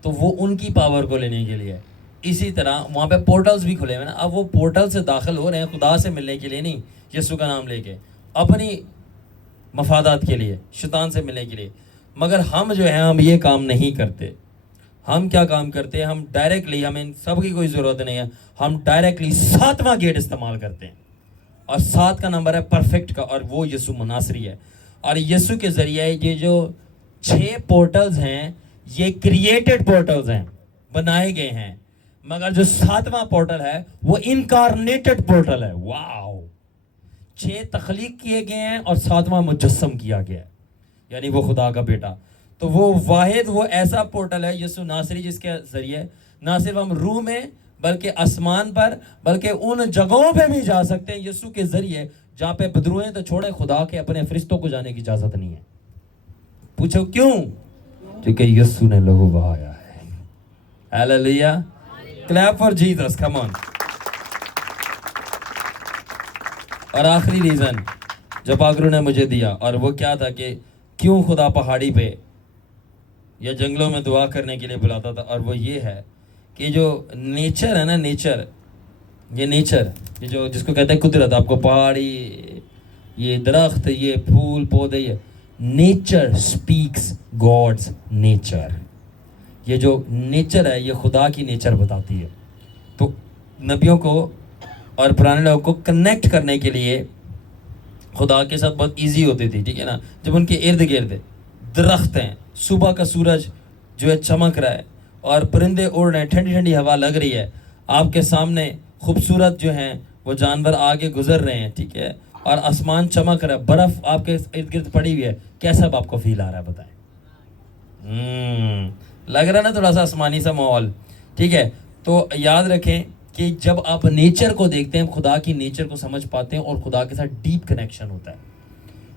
تو وہ ان کی پاور کو لینے کے لیے. اسی طرح وہاں پہ پورٹلز بھی کھلے ہوئے نا, اب وہ پورٹل سے داخل ہو رہے ہیں خدا سے ملنے کے لیے نہیں, یسوع کا نام لے کے, اپنی مفادات کے لیے, شیطان سے ملنے کے لیے. مگر ہم جو ہیں ہم یہ کام نہیں کرتے. ہم کیا کام کرتے ہیں, ہم ڈائریکٹلی, ہمیں سب کی کوئی ضرورت نہیں ہے, ہم ڈائریکٹلی 7واں گیٹ استعمال کرتے ہیں, اور 7 کا نمبر ہے پرفیکٹ کا, اور وہ یسوع ناصری ہے. اور یسوع کے ذریعے یہ جو 6 پورٹلز ہیں یہ کریٹڈ پورٹلز ہیں, بنائے گئے ہیں. مگر جو 7واں پورٹل ہے وہ انکارنیٹڈ پورٹل ہے. واو, 6 تخلیق کیے گئے ہیں اور 7واں مجسم کیا گیا ہے, یعنی وہ خدا کا بیٹا. تو وہ واحد وہ ایسا پورٹل ہے یسوع ناصری جس کے ذریعے نہ صرف ہم روح میں بلکہ آسمان پر بلکہ ان جگہوں پہ بھی جا سکتے ہیں یسوع کے ذریعے جہاں پہ بدروہیں تو چھوڑے, خدا کے اپنے فرشتوں کو جانے کی اجازت نہیں ہے. پوچھو کیوں؟ کیونکہ یسوع نے لہو بہایا ہے. ہاللیلویا, کلیپ فار جیسس, کم آن. اور آخری ریزن جو پاگرو نے مجھے دیا, اور وہ کیا تھا کہ کیوں خدا پہاڑی پہ یا جنگلوں میں دعا کرنے کے لیے بلاتا تھا, اور وہ یہ ہے کہ جو نیچر ہے نا, نیچر, یہ جو جس کو کہتے ہیں قدرت, آپ کو پہاڑی, یہ درخت, یہ پھول پودے, یہ نیچر سپیکس گاڈز نیچر. یہ جو نیچر ہے یہ خدا کی نیچر بتاتی ہے. تو نبیوں کو اور پرانے لوگوں کو کنیکٹ کرنے کے لیے خدا کے ساتھ بہت ایزی ہوتی تھی، ٹھیک ہے نا. جب ان کے ارد گرد درخت ہیں، صبح کا سورج جو ہے چمک رہا ہے اور پرندے اڑ رہے ہیں، ٹھنڈی ٹھنڈی ہوا لگ رہی ہے، آپ کے سامنے خوبصورت جو ہیں وہ جانور آگے گزر رہے ہیں، ٹھیک ہے، اور آسمان چمک رہا ہے، برف آپ کے ارد گرد پڑی ہوئی ہے، کیسا آپ کو فیل آ رہا ہے بتائیں؟ لگ رہا ہے نا تھوڑا سا آسمانی سا ماحول، ٹھیک ہے. تو یاد رکھیں کہ جب آپ نیچر کو دیکھتے ہیں، خدا کی نیچر کو سمجھ پاتے ہیں اور خدا کے ساتھ ڈیپ کنیکشن ہوتا ہے،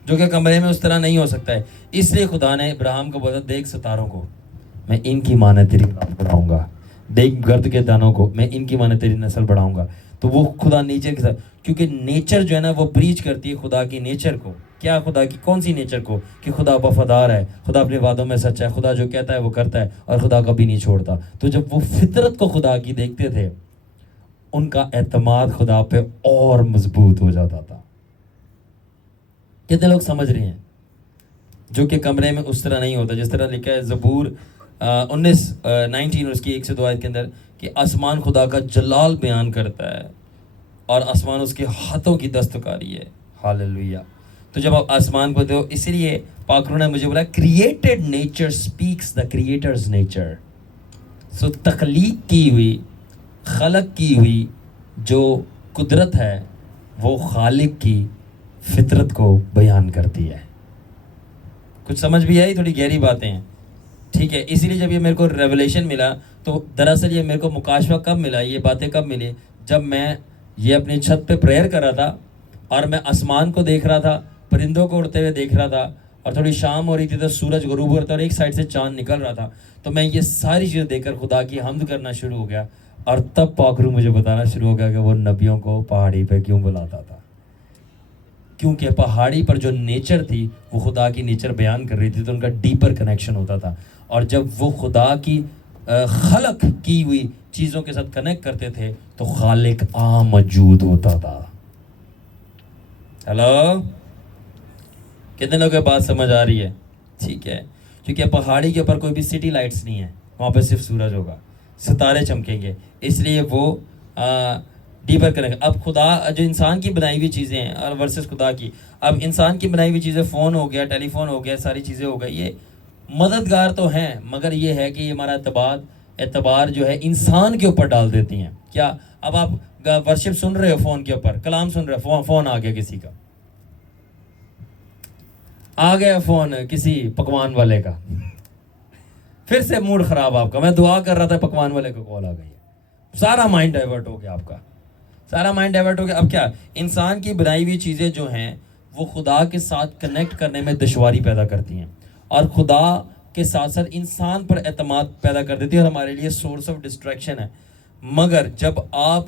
جو کہ کمرے میں اس طرح نہیں ہو سکتا ہے. اس لیے خدا نے ابراہیم کو بولا دیکھ ستاروں کو، میں ان کی ماں نے تیری اولاد بڑھاؤں گا، دیکھ گرد کے دانوں کو، میں ان کی ماں نے تیری نسل بڑھاؤں گا. تو وہ خدا نیچر کے ساتھ، کیونکہ نیچر جو ہے نا وہ پریچ کرتی ہے خدا کی نیچر کو. کیا خدا کی کون سی نیچر کو؟ کہ خدا وفادار ہے، خدا اپنے وعدوں میں سچا ہے، خدا جو کہتا ہے وہ کرتا ہے اور خدا کبھی نہیں چھوڑتا. تو جب وہ فطرت کو خدا کی دیکھتے تھے، ان کا اعتماد خدا پہ اور مضبوط ہو جاتا تھا. کتنے لوگ سمجھ رہے ہیں؟ جو کہ کمرے میں اس طرح نہیں ہوتا. جس طرح لکھا ہے زبور 19 اس کی 1 سے 2 آیت کے اندر کہ آسمان خدا کا جلال بیان کرتا ہے اور آسمان اس کے ہاتھوں کی دستکاری ہے. ہاللویہ. تو جب آپ آسمان کو دو، اسی لیے پاک روح نے مجھے بولا کریٹڈ نیچر سپیکس دا کریٹرز نیچر. سو تخلیق کی ہوئی، خلق کی ہوئی جو قدرت ہے وہ خالق کی فطرت کو بیان کرتی ہے. کچھ سمجھ بھی آئی؟ تھوڑی گہری باتیں ہیں، ٹھیک ہے. اسی لیے جب یہ میرے کو ریولیشن ملا تو دراصل یہ میرے کو مکاشفہ کب ملا، یہ باتیں کب ملی؟ جب میں یہ اپنی چھت پہ پریئر کر رہا تھا اور میں آسمان کو دیکھ رہا تھا، پرندوں کو اڑتے ہوئے دیکھ رہا تھا، اور تھوڑی شام ہو رہی تھی تو سورج غروب ہو رہا تھا اور ایک سائڈ سے چاند نکل رہا تھا. تو میں یہ ساری چیزیں دیکھ کر خدا کی حمد کرنا شروع ہو گیا. اور تب پاک روح مجھے بتانا شروع ہو گیا کہ وہ نبیوں کو پہاڑی پہ کیوں بلاتا تھا. کیونکہ پہاڑی پر جو نیچر تھی وہ خدا کی نیچر بیان کر رہی تھی، تو ان کا ڈیپر کنیکشن ہوتا تھا. اور جب وہ خدا کی خلق کی ہوئی چیزوں کے ساتھ کنیکٹ کرتے تھے تو خالق موجود ہوتا تھا. ہیلو، کتنے لوگوں کو بات سمجھ آ رہی ہے؟ ٹھیک ہے. کیونکہ پہاڑی کے اوپر کوئی بھی سٹی لائٹس نہیں ہے، وہاں پہ صرف سورج ہوگا، ستارے چمکیں گے، اس لیے وہ ڈیپر کریں گے. اب خدا جو انسان کی بنائی ہوئی چیزیں ہیں اور ورسز خدا کی، اب انسان کی بنائی ہوئی چیزیں، فون ہو گیا، ٹیلی فون ہو گیا، ساری چیزیں ہو گئی، یہ مددگار تو ہیں، مگر یہ ہے کہ یہ ہمارا اعتبار جو ہے انسان کے اوپر ڈال دیتی ہیں. کیا اب آپ ورشپ سن رہے ہو فون کے اوپر، کلام سن رہے ہو، فون آ گیا، کسی کا آ گیا فون، کسی پکوان والے کا، پھر سے موڈ خراب آپ کا. میں دعا کر رہا تھا، پکوان والے کا کال آ گئی ہے، سارا مائنڈ ڈائیورٹ ہو گیا آپ کا، سارا مائنڈ ڈائیورٹ ہو گیا. اب کیا انسان کی بنائی ہوئی چیزیں جو ہیں وہ خدا کے ساتھ کنیکٹ کرنے میں دشواری پیدا کرتی ہیں اور خدا کے ساتھ ساتھ انسان پر اعتماد پیدا کر دیتی ہے اور ہمارے لیے سورس آف ڈسٹریکشن ہے. مگر جب آپ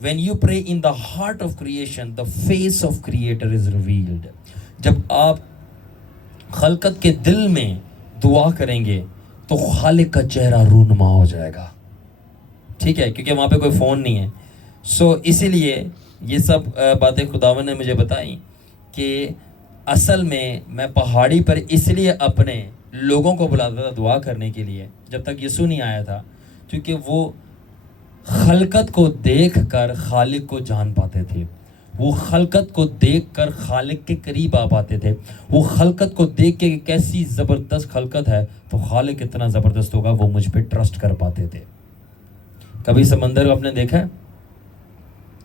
when you pray in the heart of creation, the face of creator is revealed. جب آپ خلقت کے دل میں دعا کریں گے تو خالق کا چہرہ رونما ہو جائے گا، ٹھیک ہے، کیونکہ وہاں پہ کوئی فون نہیں ہے. سو اسی لیے یہ سب باتیں خداوند نے مجھے بتائیں کہ اصل میں پہاڑی پر اس لیے اپنے لوگوں کو بلاتا تھا دعا کرنے کے لیے جب تک یسوع نہیں آیا تھا، کیونکہ وہ خلقت کو دیکھ کر خالق کو جان پاتے تھے، وہ خلقت کو دیکھ کر خالق کے قریب آ پاتے تھے، وہ خلقت کو دیکھ کے کیسی زبردست خلقت ہے تو خالق اتنا زبردست ہوگا، وہ مجھ پہ ٹرسٹ کر پاتے تھے. کبھی سمندر کو آپ نے دیکھا ہے؟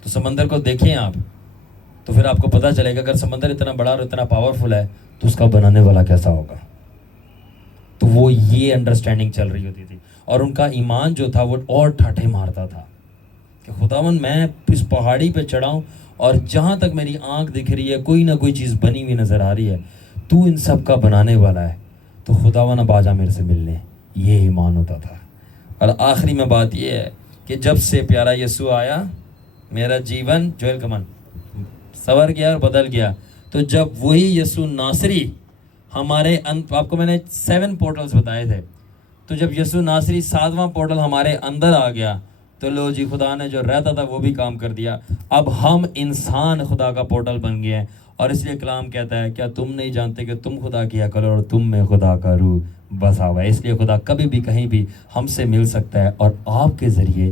تو سمندر کو دیکھیں آپ تو پھر آپ کو پتہ چلے گا اگر سمندر اتنا بڑا اور اتنا پاورفل ہے تو اس کا بنانے والا کیسا ہوگا. تو وہ یہ انڈرسٹینڈنگ چل رہی ہوتی تھی اور ان کا ایمان جو تھا وہ اور ٹھاٹھے مارتا تھا کہ خداوند میں اس پہاڑی پہ چڑھاؤں اور جہاں تک میری آنکھ دکھ رہی ہے کوئی نہ کوئی چیز بنی ہوئی نظر آ رہی ہے، تو ان سب کا بنانے والا ہے، تو خداوند اب آجا میرے سے ملنے. یہ ایمان ہوتا تھا. اور آخری میں بات یہ ہے کہ جب سے پیارا یسوع آیا میرا جیون جویل کمن سنور گیا اور بدل گیا. تو جب وہی یسوع ناصری ہمارے آپ کو میں نے 7 پورٹلز بتائے تھے، تو جب یسوع ناصری 7واں پورٹل ہمارے اندر آ گیا تو لو جی خدا نے جو رہتا تھا وہ بھی کام کر دیا. اب ہم انسان خدا کا پورٹل بن گئے ہیں اور اس لیے کلام کہتا ہے کیا تم نہیں جانتے کہ تم خدا کی عقل اور تم میں خدا کا روح بسا ہوا ہے. اس لیے خدا کبھی بھی کہیں بھی ہم سے مل سکتا ہے اور آپ کے ذریعے